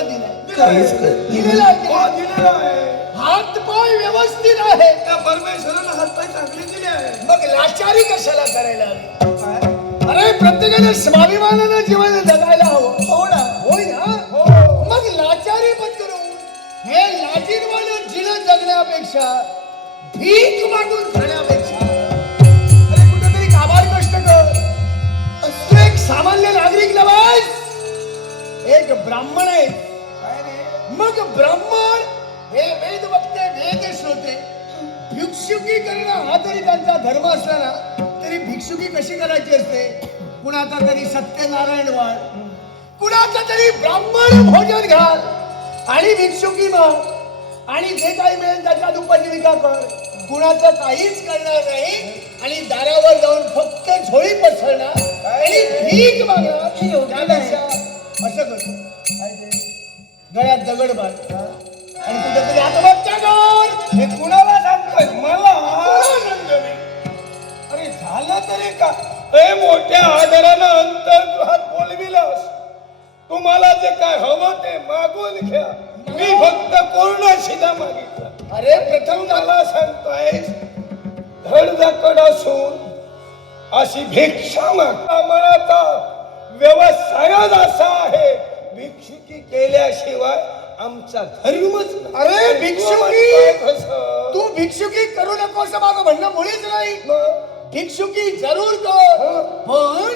काहीच दिलाय. करत दिलेला हो, आहे. दिलेला आहे. हात पाय व्यवस्थित आहे. त्या परमेश्वराला हातपाय चांगले दिले आहे. मग लाचारी कशाला करायला हवी. काय? अरे प्रत्येकाने स्वाभिमानानं जीवन जगायला हवं. हो ना होय ना हो. मग लाचारी पत्करून हे लाजीरवाणं जीवन जगण्यापेक्षा भीक मागून खाण्यापेक्षा अरे कुठेतरी काबाड कष्ट कर. तू एक सामान्य नागरिक नव्हेस. एक ब्राह्मण आहे. काय रे. मग ब्राह्मण हे वेद वक्ते वेद श्रोते भिक्षुकी करणं हा तरी त्यांचा धर्म असला ना तरी भिक्षुकी कशी करायची असते. कुणाचा तरी सत्यनारायण वाळ कुणाचा तरी ब्राह्मण भोजन घाल आणि भिक्षुकी मग आणि जे काही मिळेल त्याच्यात उपजीविका कर. कुणाचं काहीच करणार नाही आणि दारावर जाऊन फक्त झोळी पसरणार आणि भीक मागणार. हे योग्य नाही. त्यापेक्षा असं करतो गळ्यात दगड बांध आणि कुठेतरी आत्महत्या कर. हे कुणाला सांगतोय. मला. अरे झालं तरी का. ए मोठ्या आदरानं अंतर्गृहात बोलविलंस. तुम्हाला जे काय हवं ते मागून घ्या. मी फक्त पूर्ण शिदा मागितला. अरे प्रथम मला सांगतोय धडधाकट असून अशी भिक्षा मागता. मनाचा व्यवसायच असा आहे भिक्षुकी केल्याशिवाय आमचा धर्मच नाही. अरे काय भिक्षुकी, कसं? तू भिक्षुकी करू नकोस माझं म्हणणं मुळीच नाही. मग? भिक्षुकी जरूर कर, हं. पण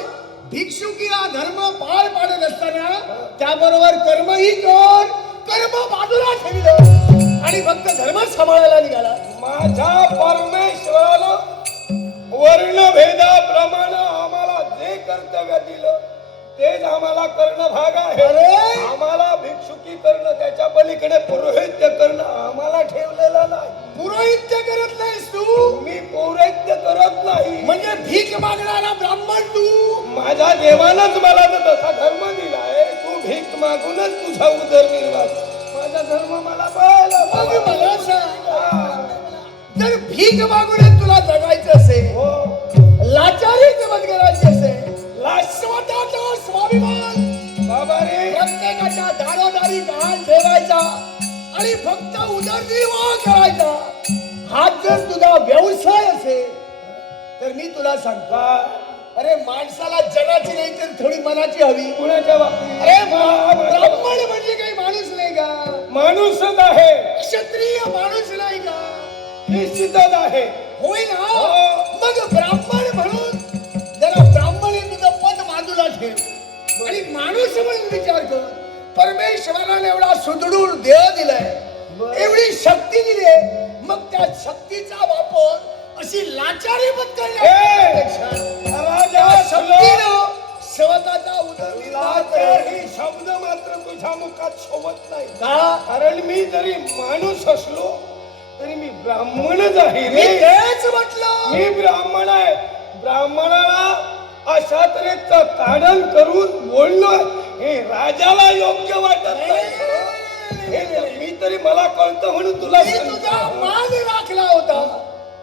भिक्षुकी हा धर्म पार पाडत असताना त्याबरोबर कर्मही कर. कर्म बाजूला ठेवलं आणि फक्त धर्म सांभाळायला निघाला. माझ्या परमेश्वरानं वर्णभेदाप्रमाणे आम्हाला जे कर्तव्य दिलं तेच आम्हाला करणं भाग आहे. अरे! आम्हाला भिक्षुकी करणं, त्याच्या पलीकडे पुरोहित्य करणं आम्हाला ठेवलेलं नाही. पुरोहित्य करत नाहीस तू, मी पौरोहित्य करत नाही. म्हणजे भीक मागणारा ब्राह्मण तू. माझ्या देवानंच मला तर तसा धर्म दिलाय. तू भीक मागूनच तुझा उदरनिर्वाह. माझा धर्म मला मग मला पाहायला सांग, जर भीक मागून तुला जगायचं असेल, हो. लाचारी जमत करायची असेल, लाच स्वतःचा स्वाभिमान बाबा रे, प्रत्येकाच्या दारोदारी गहाण ठेवायचा आणि फक्त उदरनिर्वाह करायचा, हाच जर तुझा व्यवसाय असेल तर मी तुला सांगतो, अरे माणसाला जगाची नाही तर थोडी मनाची हवी. कुणाच्या बाबतीत? अरे ब्राह्मण म्हणजे काही माणूस नाही का? माणूसच आहे, क्षत्रिय माणूस नाही का? निश्चितच आहे. होय ना? हो. मग ब्राह्मण म्हणून जरा ब्राह्मण हे तुझं पद बाजूला ठेव आणि माणूस म्हणून विचार कर. परमेश्वराने एवढा सुदृढ देह दिलाय, एवढी शक्ती दिली, मग त्या शक्तीचा वापर अशी लाचारी राजा शक्तीनं स्वतःचा उदरनिर्वाह लाचार कर. ही शब्द मात्र तुझ्या मुखात शोभत नाही. का? कारण मी जरी माणूस असलो तरी मी ब्राह्मणच आहे मी रे. तेच म्हटलं. मी ब्राह्मण आहे. ब्राह्मणाला अशा तऱ्हेचं ताडण करून बोलणं हे राजाला योग्य वाटत नाही. हे तर मी तरी मला कळतं म्हणून तुला मी तुझा सांगतो. मान राखला होता,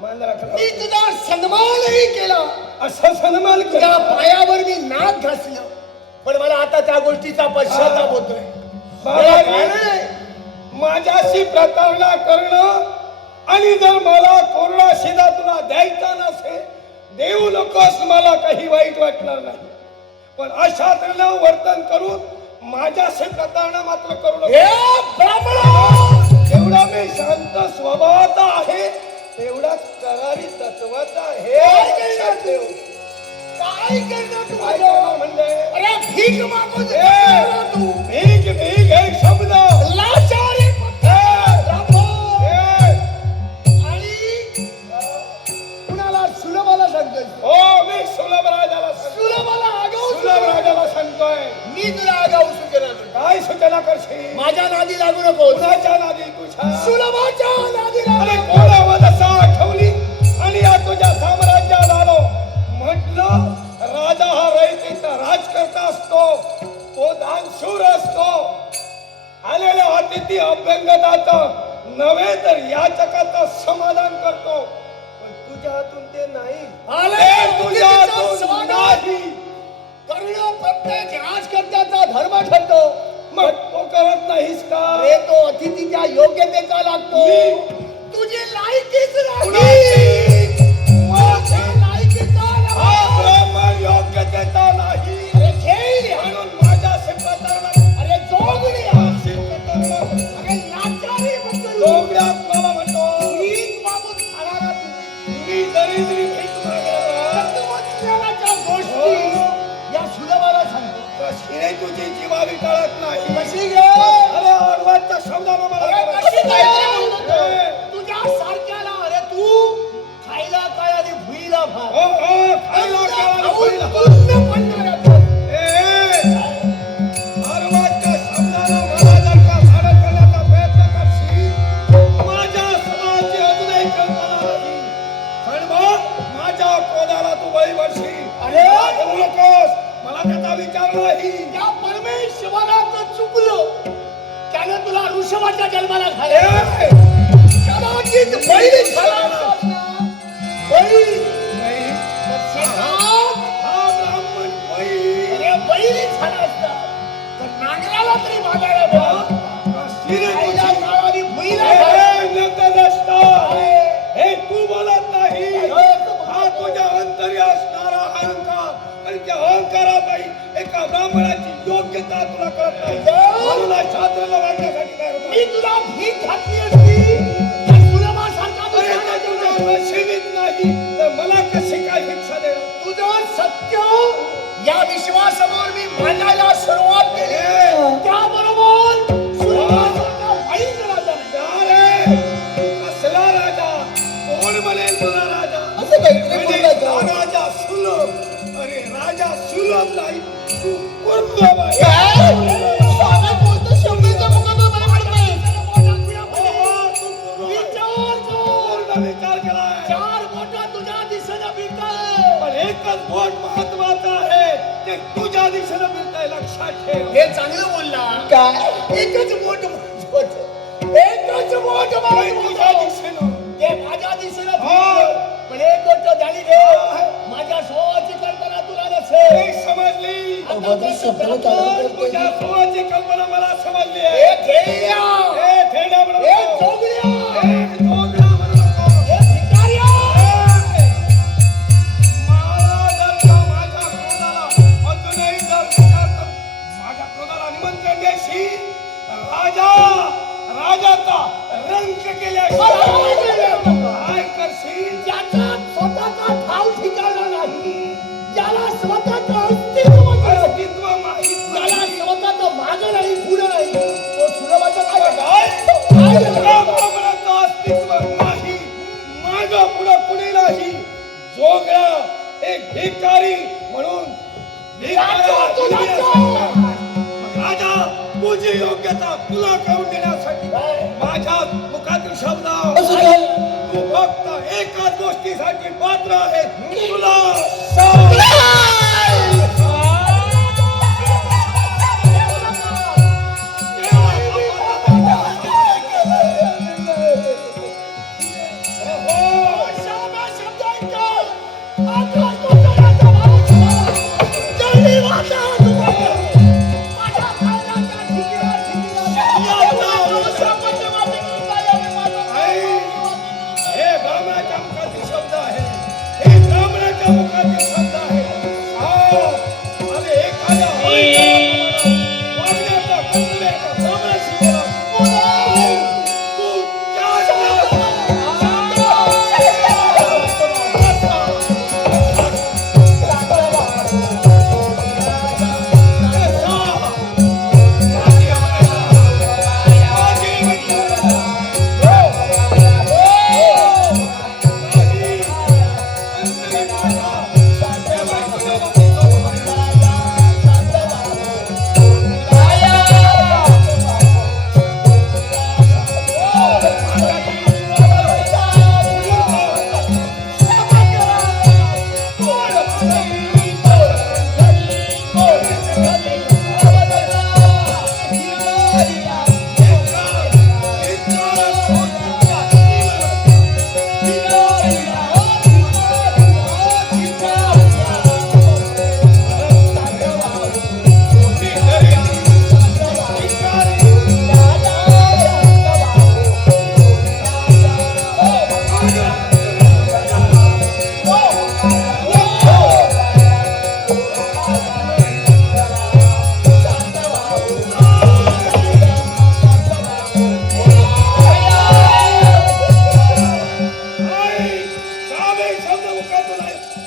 मान राखला. मी तुझा सन्मानही केला, असा सन्मान तुझ्या केला. पायावर मी नाक घासलं, पण मला आता त्या गोष्टीचा पश्चाताप होतोय. बाबा मला रे, कारण आहे, माझ्याशी प्रतारणा करणं आणि जर मला कोरडा शिदा तुला द्यायचा नसेल, देऊ नकोस, मला काही वाईट वाटणार नाही. पण अशा तऱ्हेनं वर्तन करून माझ्याशी प्रतारणा मात्र करू नको. हे ब्राह्मण, जेवढा मी शांत स्वभावाचा आहे तेवढाच करारी तत्वाचा काय आहे. करणार तू? काय करणार तू? काय करणार म्हणजे? अरे भीक मागून ए, करणार तू. भीक भीक एक शब्द. लाचारी ब्राह्मण. ए, आणि कुणाला सुलभाला सांगतोय? हो, मी सुलभ राजाला सांगतो. सुलभाला आगाऊ सुलभ राजाला सांगतोय. मी तुला आगाऊ सूचना करतो. काय सूचना करशील? माझ्या नादी लागू नको. कुणाच्या नादी? तुझ्या. सुलभाच्या नादी अरे लागू कोणावर असा आठवली आणि या तुझ्या साम्राज्यात आलो. म्हटलं राजा हा रयतेचा राजकर्ता असतो, तो दानशूर असतो. आलेल्या अतिथी अभ्यंगताचं नव्हे तर याचकाचं समाधान करतो. पण तुझ्या हातून ते नाही. आले ते तुझ्या अतिथीचं हातून स्वागत नाही. करणं प्रत्येक राजकर्त्याचा धर्म ठरतो. मग तो करत नाहीस का? अरे तो अतिथीच्या योग्यतेचा लागतो. तुझी लायकीच नाही. माझ्या लायकीचा हा नाही. ब्राह्मण योग्यतेचा नाही. अरे खेळ. म्हणून माझ्या शिकवताना अरे जोगणी. अरे लाचारी बद्दल. मला म्हणतो भीक मागून खाणारा तू. मी दरिद्री भीक मागणारा. तत्वज्ञानाच्या गोष्टी या सुलभाला सांगतो. कशी रे तुझी जीवावी टाळत नाही. कशी गे? अरे अर्वाच्या शब्दानं मला अरे करायचं. कशी गे? ए, तुझ्या सारख्याला अरे तू खायला काय आणि भुईला भात. हो, हो, खायला खायला खायला. पूर्ण पडणारा तो. ए, अर्वाच्या शब्दानं मला जर का भाडं करण्याचा प्रयत्न करशील, माझ्या स्वभावाची अजूनही कल्पना नाही. पण मग माझ्या क्रोधाला तू बळी पडशील. अरे करू नकोस, मला त्याचा विचार नाही. त्या परमेश्वराचं चुकलं, त्यानं तुला ऋषभाच्या जन्माला घाले. ए, कदाचित बैल झाला असतास ना, बैल नाही. तर शेतात, हा ब्राह्मण बाई. अरे बैल झाला असता तर नांगराला तरी मागायला मिळालं. कशी रे खायला तुझी? काय आणि भुईला ए, भात. नतदस्त. अरे, हे तू बोलत नाही. अरे, हा तुझ्या अंतरी असणारा अहंकार आणि त्या अहंकारापायी एका ब्राह्मणाची योग्यता तुला कळत नाही. म्हणून हा शास्त्राला वागण्यासाठी काय मी तुला भीक घातली असती तर सुलभासारखा अरे दिसला ते तुझ्या तुझ्यावर शिवीत नाही तर मला कशी काय भिक्षा देणार तुझं सत्य या विश्वासमोर मी मांडायला सुरुवात केली त्याबरोबर सुलभासारखा वाईट राजा अरे कसला राजा कोण बनेल तुला राजा असं काहीतरी म्हणजे बोलला हा तो. राजा सुलभ अरे राजा सुलभ नाही तू कुर्दब आहे काय? साधा बोलतो शंभरच्या मुखात मला माहित नाही. विचार केलाय चार बोटा तुझ्या दिशेने फिरताय. पण एकच बोट महत्वाचं आहे ते तुझ्या दिशेनं फिरतंय लक्षात ठेव हे चांगलं बोलला काय? एकच बोट महत्वाचं. एकच बोट काय तुझ्या महत्वाचं. दिशेनं ते माझ्या दिशेने हा. फिरतं. पण एक गोष्ट झाली रे माझ्या स्वभावाची कल्पना तुला नसेल हे समजली आता ते शब्दाला शब्दाला ताळा तोड तुझ्या स्वभावाची कल्पना मला समजली हे आहे खेळ्या. हे थेरड्या म्हणू हे नको. चोगड्या. हे जोगडा म्हणू नको. हे भिकाऱ्या. मला जर का माझ्या क्रोधाला अजूनही जर विचार कर माझ्या क्रोधाला निमंत्रण देशील राजाचा रंग केल्याशिवाय काय करशील ज्याचा स्वतःचा ठाव ठिकाणा नाही ज्याला स्वतःचं अस्तित्व नाही, अस्तित्व माहित ज्याला नाही. स्वतःचं मागं नाही पुढं नाही तो सुलभाचा काय काय? काय त्या ब्राह्मणाचं अस्तित्व नाही मागं पुढं कुणी नाही जोगळा एक भिकारी म्हणून भिकाऱ्याला तुला दिली तो. मग राजा तुझी योग्यता तुला करून देण्यासाठी माझ्या मुखातील शब्द असं काय? तू फक्त एकाच गोष्टीसाठी पात्र आहे तुला हे ब्राह्मणाच्या मुखातील शब्द आहे हे ब्राह्मणाच्या मुखातील शब्द आहे आणि एखाद्या वागण्याचा कंगुल्याचा ब्राह्मणाशी केला तू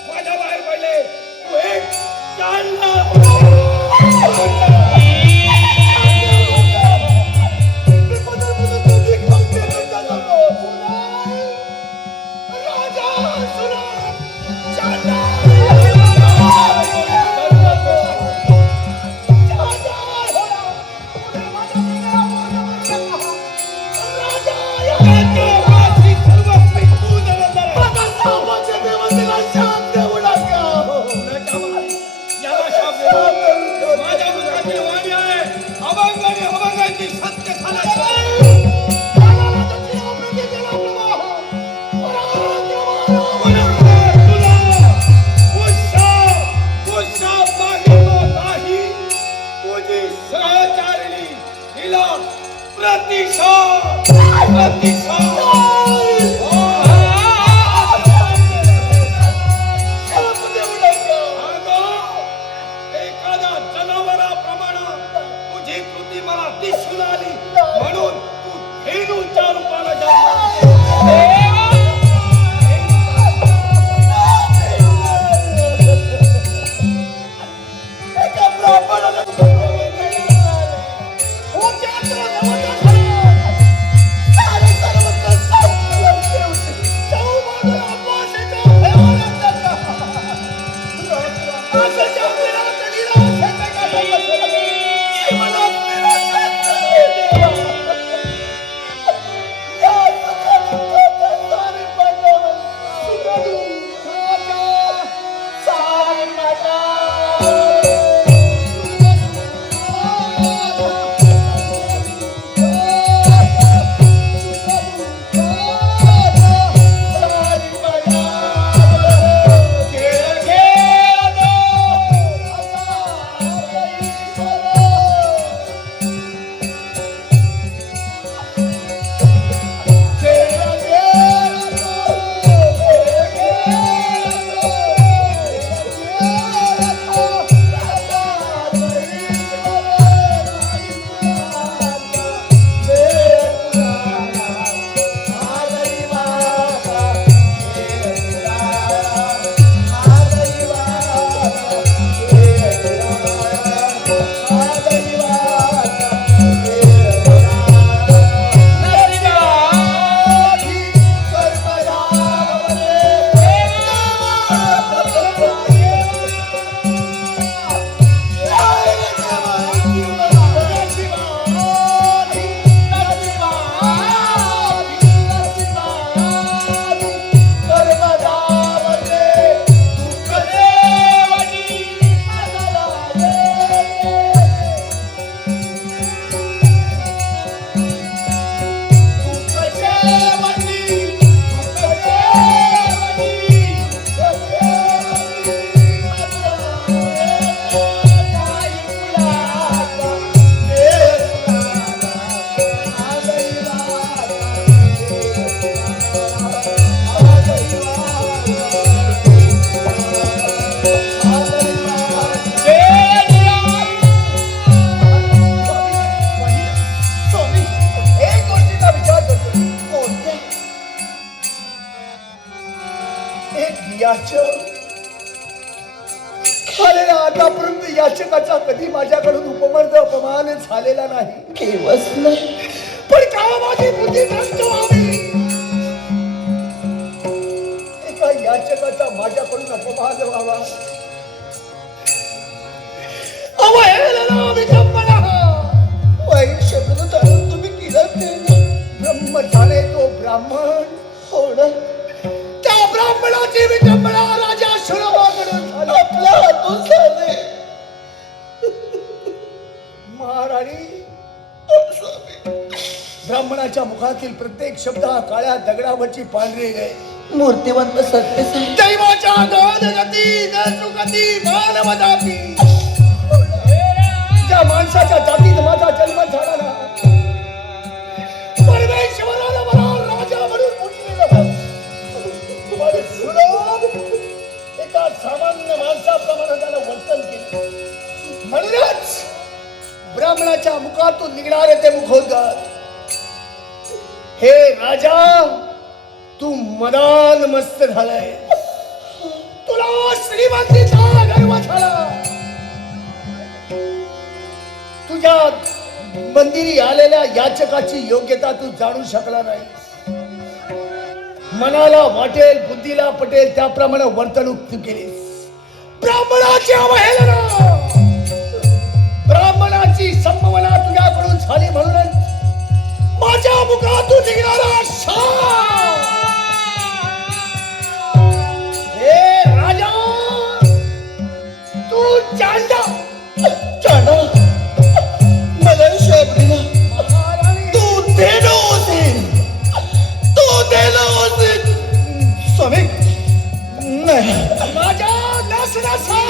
माझ्या बाहेर पडले तू एक याला शाप देऊ आशाच्या पिरात निराशेचे काटा बसले. मला निराशेत देवा. या सुखदुःखाच्या सारी पांडव सुखदुःखाच्या सारी खालेला आतापर्यंत याचकाचा कधी माझ्याकडून उपमर्द अपमान झालेला नाही. केवच नाही पण का माझी बुद्धी भ्रष्ट व्हावी. एका याचकाचा माझ्याकडून अपमान व्हावा. अवहेलना विडंबना. वाईट शब्द टाळून तुम्ही केलं ते ब्रह्म झाले तो ब्राह्मण. हो ना. त्या ब्राह्मणाची विडंबना राजा शुरवाकडून झाली. आपल्या हातून झाले. महाराणी, ब्राह्मणाच्या मुखातील प्रत्येक शब्द हा काळ्या दगडावरची पांढरी आहे. मूर्तिवंत सत्य साहेब. दैवाच्या दोन गती न चुकती मानवजाती. ज्या माणसाच्या जातीत माझा जन्म झाला ना, परमेश्वराला मला राजा म्हणून पूजलेलं. पण सुलभ एका सामान्य माणसाप्रमाणे त्याला वर्तन केलं. म्हणूनच ब्राह्मणाच्या मुखातून निघणारे ते मुखोद्गार. हे राजा, तू मदान मस्त झालाय. तुला श्रीमंतीचा गर्व झाला. तुझ्या मंदिरी आलेल्या याचकाची योग्यता तू जाणू शकला नाही. मनाला वाटेल, बुद्धीला पटेल त्याप्रमाणे वर्तणूक तू केलीस. ब्राह्मणाची अवहेलना, ब्राह्मणाची संभावना तुझ्याकडून झाली. म्हणूनच माझ्या मुखातून निघणारा शाप. हे राजा, तू चांडा. चांडा मला शाप दिला. महाराणी, तू देलो होते. तू देलो होते. स्वामी नाही. माझ्या नसनसा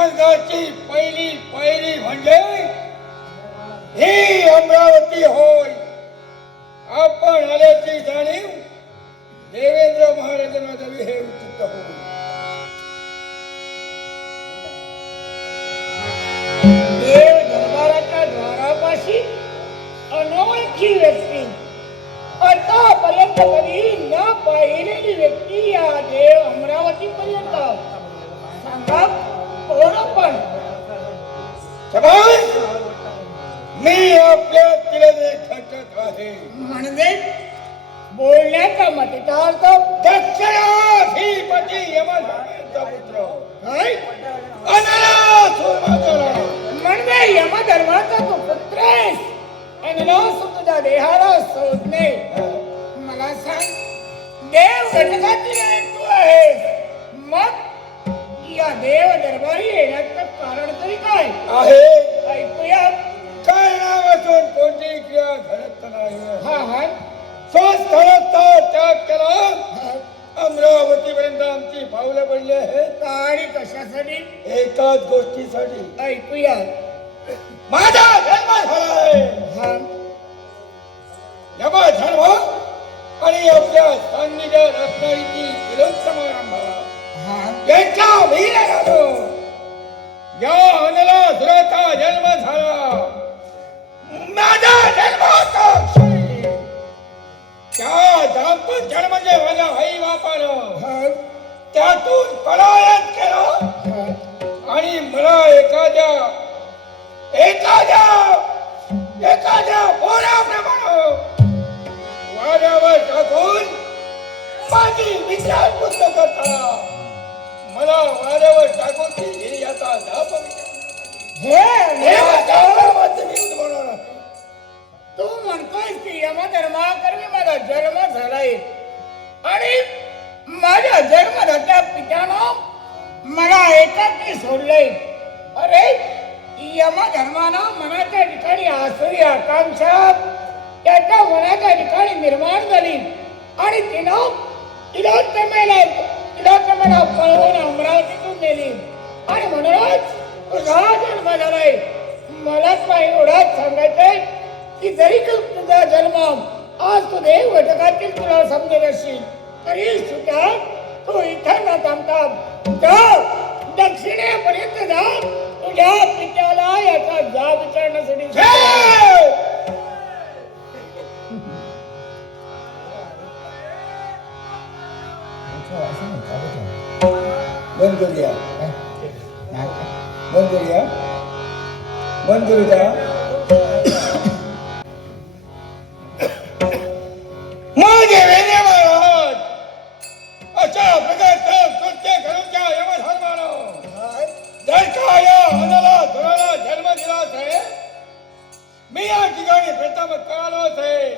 स्वर्गाची पहिली पायरी म्हणजे ही अमरावती होय. आपण आल्याची जाणीव देवेंद्र महाराजांना द्यावी हे उचित होय. देव दरबाराच्या द्वारापाशी अनोळखी व्यक्ती, आतापर्यंत कधी न पाहिलेली व्यक्ती या देव अमरावती पर्यंत. सांगा कोण पण? शबाश! मी आपल्या तिला खटत आहे. म्हणजे बोलण्याचा मतितार्थ दक्षिणाधिपती यमधर्माचा पुत्र काय? अनलासुरमाचा म्हणजे यमधर्माचा तू पुत्र आहेस. अनलास तुझ्या देहाला शोधणे. मला सांग, देव घटकातील तू आहेस, मग या देव दरबारी येण्याचं कारण तरी काय आहे. ऐकूया. कारणापासून कोणतीही क्रिया घडत नाही. हा हा स्वस्थळाचा त्याग केला. अमरावती पर्यंत आमची पावलं पडली आहेत. आणि कशासाठी? एकाच गोष्टीसाठी. ऐकूया. माझा जन्म झालाय. हा यमा धर्म आणि आपल्या सान्निध्यात रत्नागिरीची विरोध समारंभ हा यांच्या वीरानं या अनलासुराचा जन्म झाला. माझा जन्म होता क्षणी. त्या दाम्पत्य म्हणजे माझ्या आई बापानं त्यातून पलायन केलं आणि मला एखाद्या पोराप्रमाणे वाड्यावर टाकून माझी विचारपूस करता मला वाड्यावर टाकून ती याचा दाप तू म्हणतोय की यमधर्माकरवी माझा जन्म झालाय आणि माझ्या जन्मदात्या पित्यानं मला एकाकी सोडलंय. अरे यमधर्मानं मनाच्या ठिकाणी आसुरी आकांक्षा त्याच्या मनाच्या ठिकाणी निर्माण झाली आणि तिलोत्तमेला पळवून अमरावतीतून नेली आणि म्हणूनच तुझा जन्म झालाय. मला काही एवढाच सांगायचंय की जरी तुझा जन्म आज तू देव घटकातील तुला समजत असशील तरी सुद्धा तू इथं न थांबता जा दक्षिणेपर्यंत जा. तुझ्या पित्याला याचा जाब विचारण्यासाठी बंद करूया. बंद करूया. बंद करूया. माझे वेणे महाराज अशा प्रकारचं कृत्य करून त्या यमधर्मानं जर का या अनलासुराला जन्म दिलाच आहे. मी या ठिकाणी प्रथम कळालोच आहे.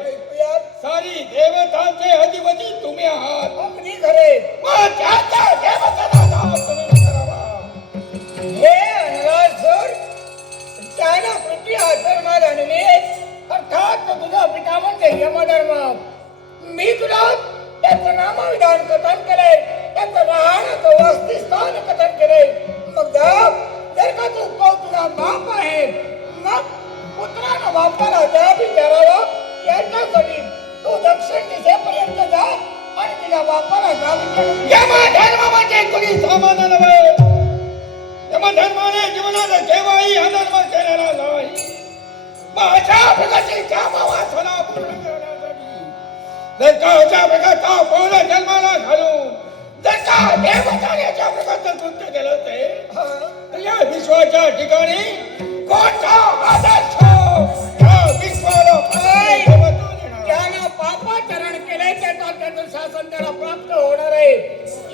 सारी देवतांचे अधिपती तुम्ही आहात. अगदी खरे. मग त्याच्या देवतांना दाब तुम्ही करावा. हे अनलासुर त्याला कृती आचरणात आणले अर्थात तुझा पिता म्हणजे यमधर्म. मी तुला त्याचं नामविधान कथन केलंय, त्याचं राहण्याचं वसतिस्थान कथन केलंय. मग जर का तो तुझा बाप आहे मग पुत्रानं बापाला जाब विचारावं याच्यासाठी तू दक्षिण दिशेपर्यंत जा आणि तुझ्या बापाला जाब विचार. यमधर्म म्हणजे कोणी सामान्य नव्हे. यमधर्माने जीवनात केव्हाही अधर्म केलेला नाही. मग अशा प्रकारची कामवासना पूर्ण करण्यासाठी जर का अशा प्रकारचा पौला जन्माला घालून जर का देवताने अशा प्रकारचं कृत्य केलं तर या विश्वाच्या ठिकाणी कोणता आदर्श या विश्वाला त्यानं पापाचरण केलंय त्याचं शासन त्याला प्राप्त होणार आहे.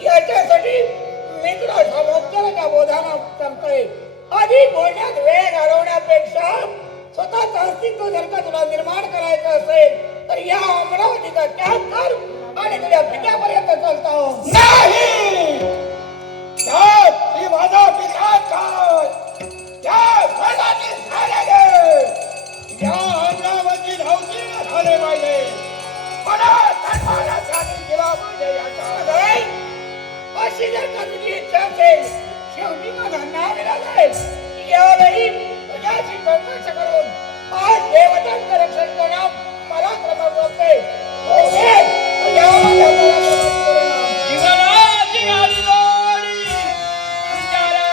याच्यासाठी मी तुला समोपचाराच्या बोधानं सांगतोय. आधी बोलण्यात वेळ घालवण्यापेक्षा स्वतःचं अस्तित्व जर का तुला निर्माण करायचं असेल तर या अमरावतीचा त्याग कर आणि तुझ्या पित्यापर्यंत चालता हो. नाही. ती माझा पिता काय त्या स्वर्गातील झालेले या अमरावती धावतीला झाले पाहिजे. मला जन्माला झाली गेला पाहिजे. याचा अशी जर का तुझी इच्छा असेल शेवटी माझा नाविलाज आहे. यावेळी तुझ्याशी संघर्ष करून आज देवतांचं रक्षण करणं मला क्रमांक होते. तुझ्या माझ्या पराक्रमाची परिणाम. जीवनाची गाडी जोडी तुझ्याला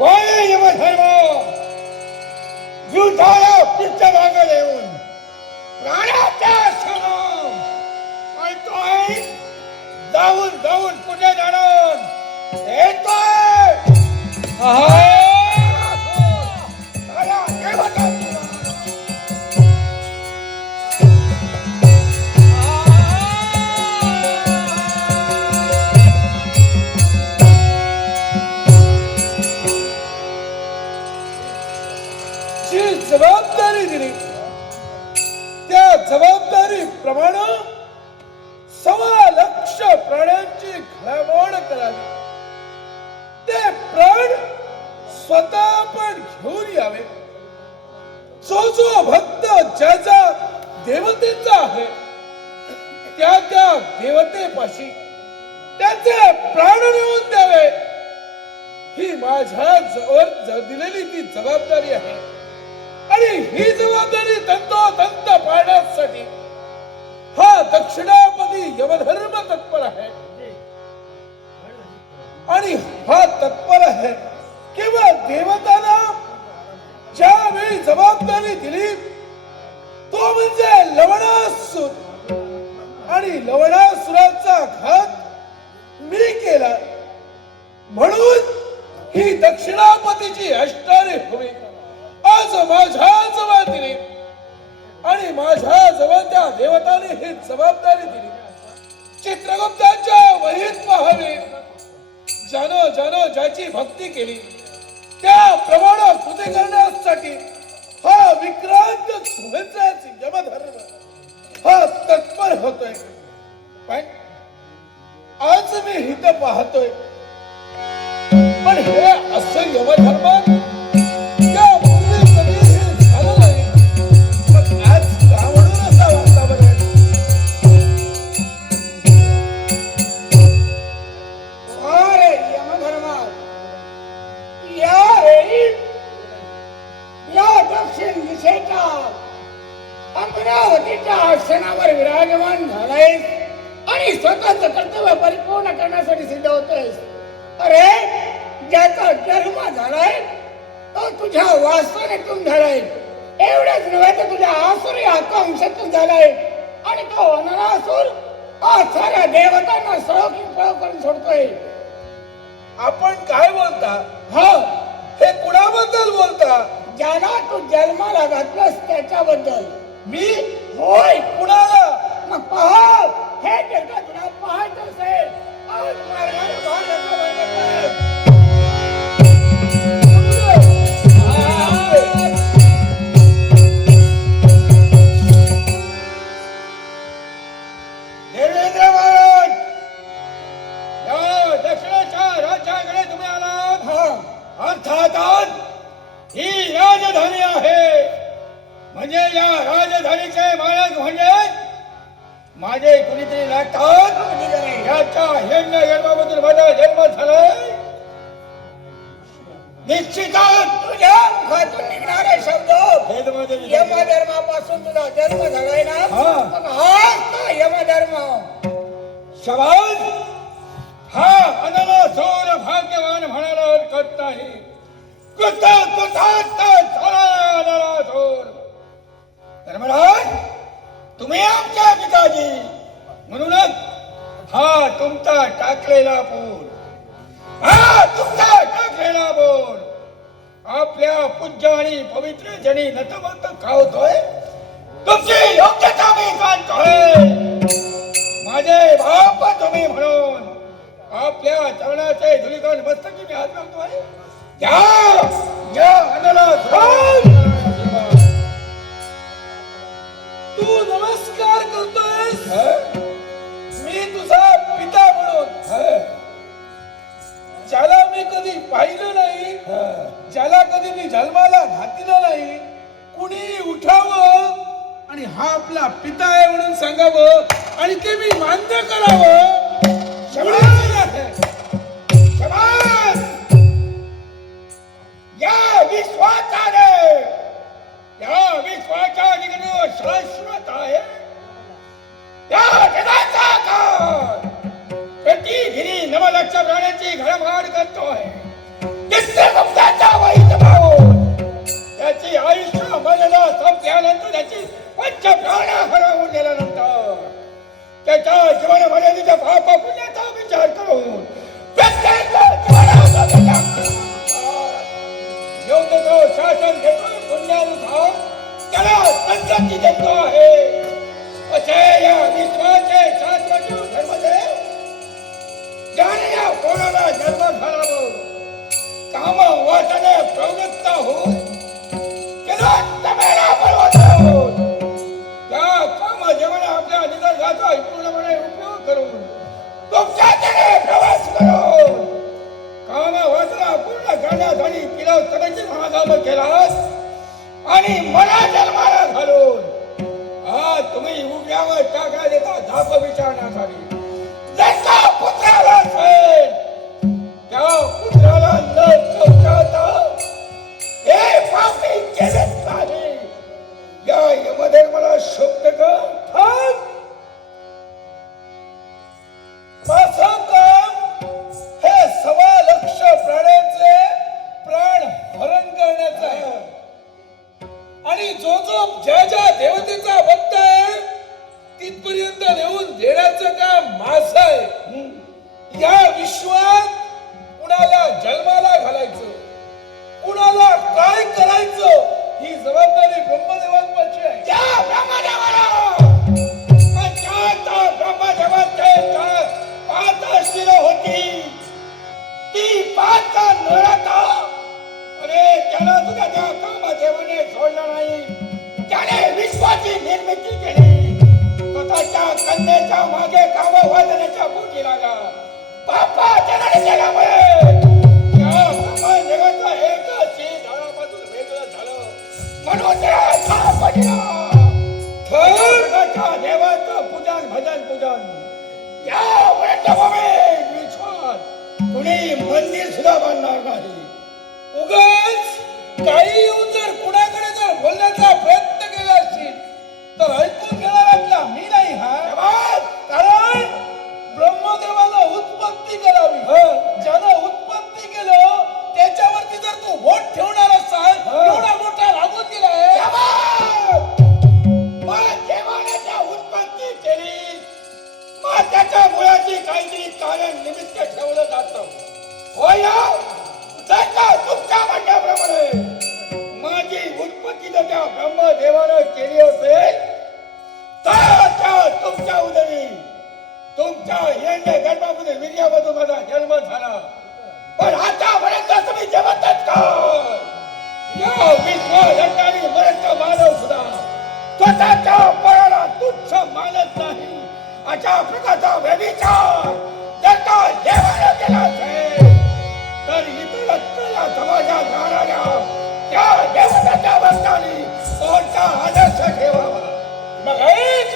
वय यमधर्म युद्धाला पृष्ठभागाला येऊन प्राण्याच्या समोर पळतोय. जाऊन जाऊन कुठे जाणार येतोय. साऱ्या देवतांची जी जबाबदारी दिली त्या जबाबदारी प्रमाणे 1.25 लाख प्राण्यांची घडामोड करावी. ते प्राण स्वतः आपण घेऊन यावे. जो जो भक्त ज्याचा देवतेचा आहे त्या त्या देवतेपाशी त्याचे प्राण नेऊन द्यावे. ही माझ्या जवळ दिलेली ती जबाबदारी आहे आणि ही जबाबदारी तंतोतंत पाळण्यासाठी हा दक्षिणापदी यमधर्म तत्पर आहे. आणि हा तत्पर आहे केवळ देवतांना ज्यावेळी जबाबदारी दिली तो म्हणजे लवणासुर. आणि लवणासुराचा घात मी केला म्हणून ही दक्षिणापतीची अष्टारी हवी आज माझ्या जवळ दिली आणि माझ्या जवळ त्या देवताने ही जबाबदारी दिली. चित्रगुप्ताच्या वहीत पाहावे. ज्यानं ज्यानं ज्याची भक्ती केली त्याप्रमाणे कृती करण्यासाठी हा विक्रांत सुभद्राची यमधर्म हा तत्पर होतोय. पण आज मी हित पाहतोय पण हे असं यमधर्म यापूर्वी कधीही झालं नाही. पण आज का म्हणून असा वातावरण. अरे यमधर्मा यावेळी या दक्षिण दिशेच्या अमरावतीच्या आसनावर विराजमान झालायस आणि स्वतःच कर्तव्य परिपूर्ण करण्यासाठी सिद्ध होतोयस. अरे ज्याचा जन्म झालाय तो तुझ्या वासनेतून झालाय. एवढंच नव्हे तर तुझ्या आसुरी आकांक्षातून झालाय आणि तो अनरासूर आज साऱ्या देवतांना सळो करून सोडतोय. आपण काय बोलता? हा हे कुणाबद्दल बोलता? ज्याला तू जन्माला घातलंस त्याच्याबद्दल. मी होय कुणाला? मग पहा हे जगात तुला पाहायचं असेल आज मार्गाला भागाचा भाग आहे. देवेंद्र महाराज या दक्षिणेच्या राज्याकडे तुम्ही आलात. हा अर्थातच ही राजधानी आहे म्हणजे या राजधानीचे मालक म्हणजे माझे कुणीतरी लागतात. याच्या हिरण्य गर्भामधून माझा जन्म झालाय. निश्चितच तुझ्या मुखातून निघणारे शब्द यमधर्मापासून तुझा जन्म झालाय ना. हा. मग हाच तो यमधर्म. शबाज हा अनलासोर भाग्यवान म्हणायला हरकत नाही. कृतज्ञ टाकलेला बोल, हा तुमचा टाकलेला बोल आपल्या पूज्य आणि पवित्र जनी नतमस्त खावतोय. तुमची योग्यता मी जाणतोय. माझे बाप तुम्ही म्हणून आपल्या चरणाचे धुलिकण मस्तकी मी हात घालतोय. या अन्नाला तू नमस्कार करतोयस, मी तुझा पिता म्हणून, ज्याला मी कधी पाहिलं नाही, ज्याला कधी मी जन्माला घातलं नाही, कुणी उठावं आणि हा आपला पिता आहे म्हणून सांगावं आणि ते मी मान्य करावं. शबास! या विश्वासाने, या विश्वाच्या निगडीवर शाश्वत आहे. या जगाचा आकार प्रतिगिरी नवलक्ष प्राण्याची घडमाड करतोय. चित्रगुप्ताचा वाईट भाऊ त्याची आयुष्य मर्यादा संपल्यानंतर त्याची पंच प्राण हरवून गेल्यानंतर त्याच्या जीवन मर्यादेच्या पाप पुण्याचा विचार करून प्रत्येक योग्य तो शासन घेतोय. पुण्यानुसार त्याला संतती देतो आहे. असे या विश्वाचे शाश्वत धर्मदेव ज्याने या कोणाला जन्म घालावं, काम वाचने प्रवृत्त होऊन तमेला बोलवत आहोत. त्या काम जीवन आपल्या निसर्गाचा पूर्णपणे उपयोग करून तुमच्याकडे प्रवास करून काम वाचना पूर्ण करण्यासाठी पिलवस्तराची महागाम केलास आणि मला जन्माला घालून आज तुम्ही उभ्यावर टाका देता धाप विचारण्यासाठी. जर का पुत्राला असेल त्या पुत्राला न कवटाळता हे पापी केलेच नाही. या यमधर्माला शब्द कर. माझं काम हे 1.25 लाख प्राण्यांचे प्राण हरण करण्याचं आहे आणि जो ज्या देवतेचा भक्त आहे तिथपर्यंत नेऊन देण्याचं काम माझं आहे. या विश्वात कुणाला जन्माला घालायचं, कुणाला काय करायचं ही जबाबदारी ब्रह्मदेवांची आहे. त्या ब्रह्मदेवाला ब्रह्मदेवाचे 5 शिर होती. ती 5 नळता आणि त्याला तुझ्या त्या कामदेवाने सोडलं नाही. त्याने विश्वाची निर्मिती केली. स्वतःच्या कन्येच्या मागे काम वाजण्याच्या पोटी लागला. बापा जन्म केल्यामुळे त्या ब्रह्मदेवाचा एकच झाडापासून वेगळं झालं म्हणून देवाचं पूजन भजन पूजन या वृंदावनात विश्वास कुणी मंदिर सुद्धा बांधणार नाही. उगाच काही येऊन जर कुणाकडे जर बोलण्याचा प्रयत्न केला असतील तर ऐकून घेणाऱ्यातला मी नाही. हा कारण ब्रह्मदेवानं उत्पत्ती करावी, ज्यानं उत्पत्ती केलं त्याच्यावरती जर तू बोट ठेवणार असाल एवढा मोठा लागून गेलाय. देवाने उत्पत्ती केली मग त्याच्या मुळाची काहीतरी कारण निमित्त ठेवलं जातं. होय ना? जर का तुमच्या म्हणण्याप्रमाणे माझी उत्पत्ती जर त्या ब्रह्मदेवानं केली असेल तर त्या तुमच्या उदरी तुमच्या हिरण्य गर्भामध्ये वीर्यामधून माझा जन्म झाला. पण आतापर्यंत तुम्ही जगतच का? या विश्वदंडाने मरत मानव सुद्धा स्वतःच्या पराला तुच्छ मानत नाही. अशा प्रकारचा व्यभिचार जर का देवाने केला असेल तर इतरत्र या समाजात राहणाऱ्या त्या देवताच्या भक्तांनी कोणता आदर्श ठेवावा? मग ऐक,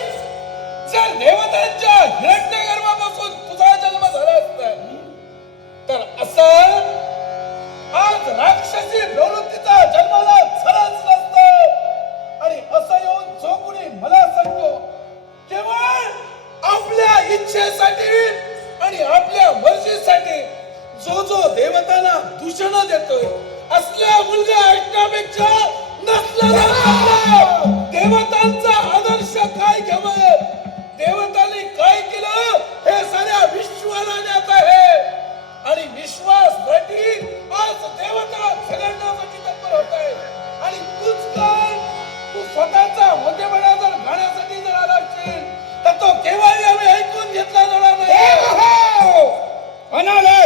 जर देवतांच्या हिरण्य गर्भापासून तुझा जन्म झाला असता तर असं आज राक्षसी प्रवृत्तीचा जन्माला झालाच नसतं. आणि असं येऊन जो कुणी मला सांगतो केवळ आपल्या इच्छेसाठी आणि आपल्या मर्जीसाठी जो देवतांना दूषण देतोय असल्या मुलगा ऐकण्यापेक्षा नसलेला देवतांचा आदर्श काय घ्यावं, देवतांनी काय केलं हे साऱ्या विश्वाला ज्ञात आहे.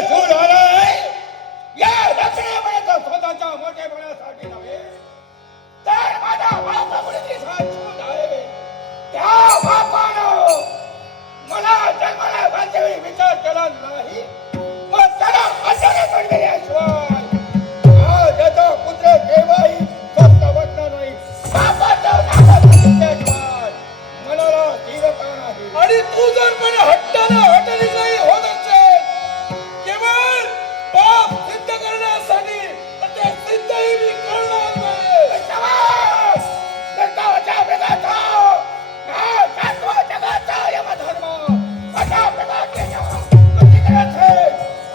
सूर आलाय या दक्षिणेपर्यंत स्वतःच्या मोठेपणासाठी नव्हे तर माझ्या बापामुळे सूर आहे. त्या बापानं मला जन्माला घालतेवेळी विचार केला नाही, मग त्याला अचानक घडविल्याशिवाय आज याचा पुत्र केव्हाही स्वस्त बसणार नाही. बापाचं नाव घेतल्याशिवाय मनाला धीरता नाही. आणि तू जर पण हट्टानं हटनिकाही होत असेल केवळ पाप सिद्ध करण्यासाठी, तर ते सिद्धही मी करणार नाही. शाबास! सरकारच्या वेगाचा हा सातवा जगाचा यमधर्म अशा प्रकारचे प्रतिक्रियाचे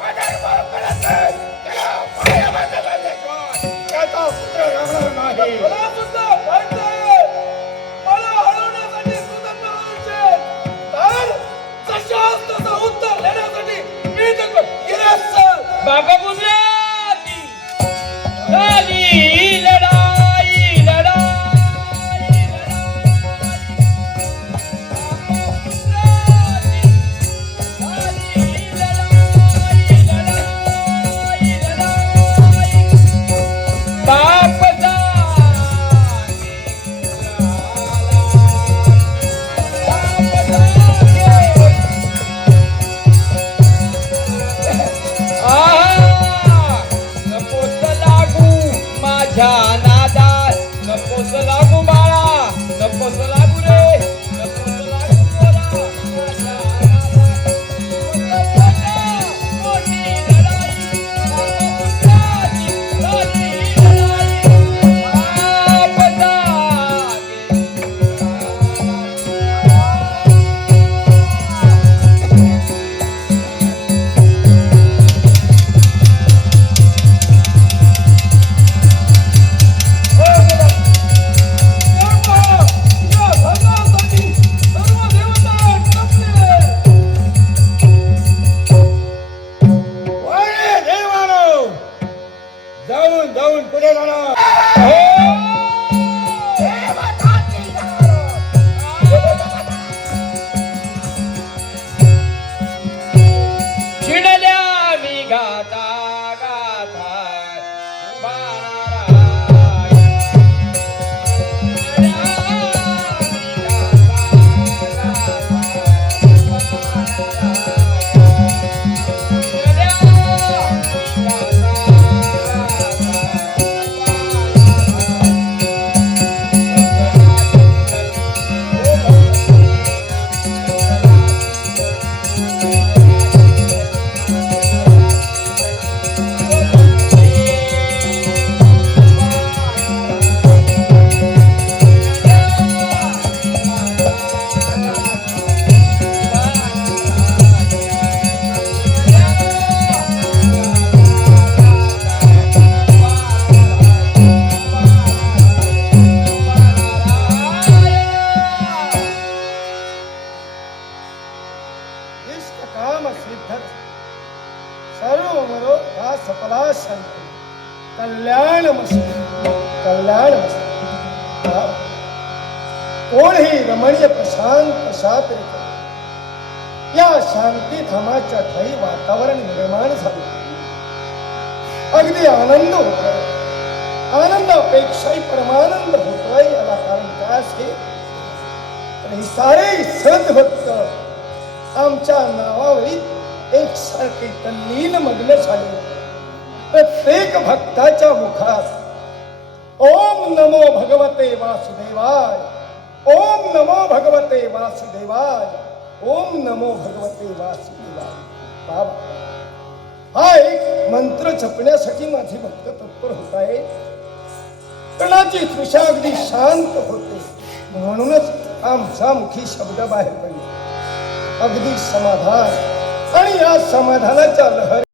अधर्म करत आहे. त्याला पायाबंद घालल्याशिवाय त्याचा पुत्र राहणार नाही. मला सुद्धा वाटतंय, मला हरवण्यासाठी स्वतंत्र आयुष्य, तर जशास तसं उत्तर देण्यासाठी मी जगलो. गिरास बाबा पुत्राची झाली लढाई, लढाई, नकोस लागू माझ्या नादात, नकोस लागू बाळा, नकोस लागू रे, नकोस लागू पोरा, माझ्या नादात. मोठी लढाई, बापापुत्राची झाली लढाई. वळणे देवानो, जाऊन जाऊन पुढे जाणार. चिडल्या मी गाता गाता काम सिद्धच सर्व मनोरथा सफला शांती कल्याण कल्याण कोणही रमणीय प्रशांत शांत या शांती धामाच्या ठाई वातावरण निर्माण झाले. अगदी आनंद होतोय, आनंदापेक्षाही परमानंद होतोय. याला कारण काय असेल तर हे सारे सद्भक्त आमच्या नावावरील एकसारखे तल्लीन मग्न झाले. प्रत्येक भक्ताच्या मुखात ओम नमो भगवते वासुदेवाय, ओम नमो भगवते वासुदेवाय, ओम नमो भगवते वासुदेवाय. बाबा, हा एक मंत्र जपण्यासाठी माझे भक्त तत्पर होत आहे. कणाची तृषा अगदी शांत होते, म्हणूनच आमचा मुखी शब्द बाहेर पडले. अगदी समाधान, आणि या समाधानाच्या लहरी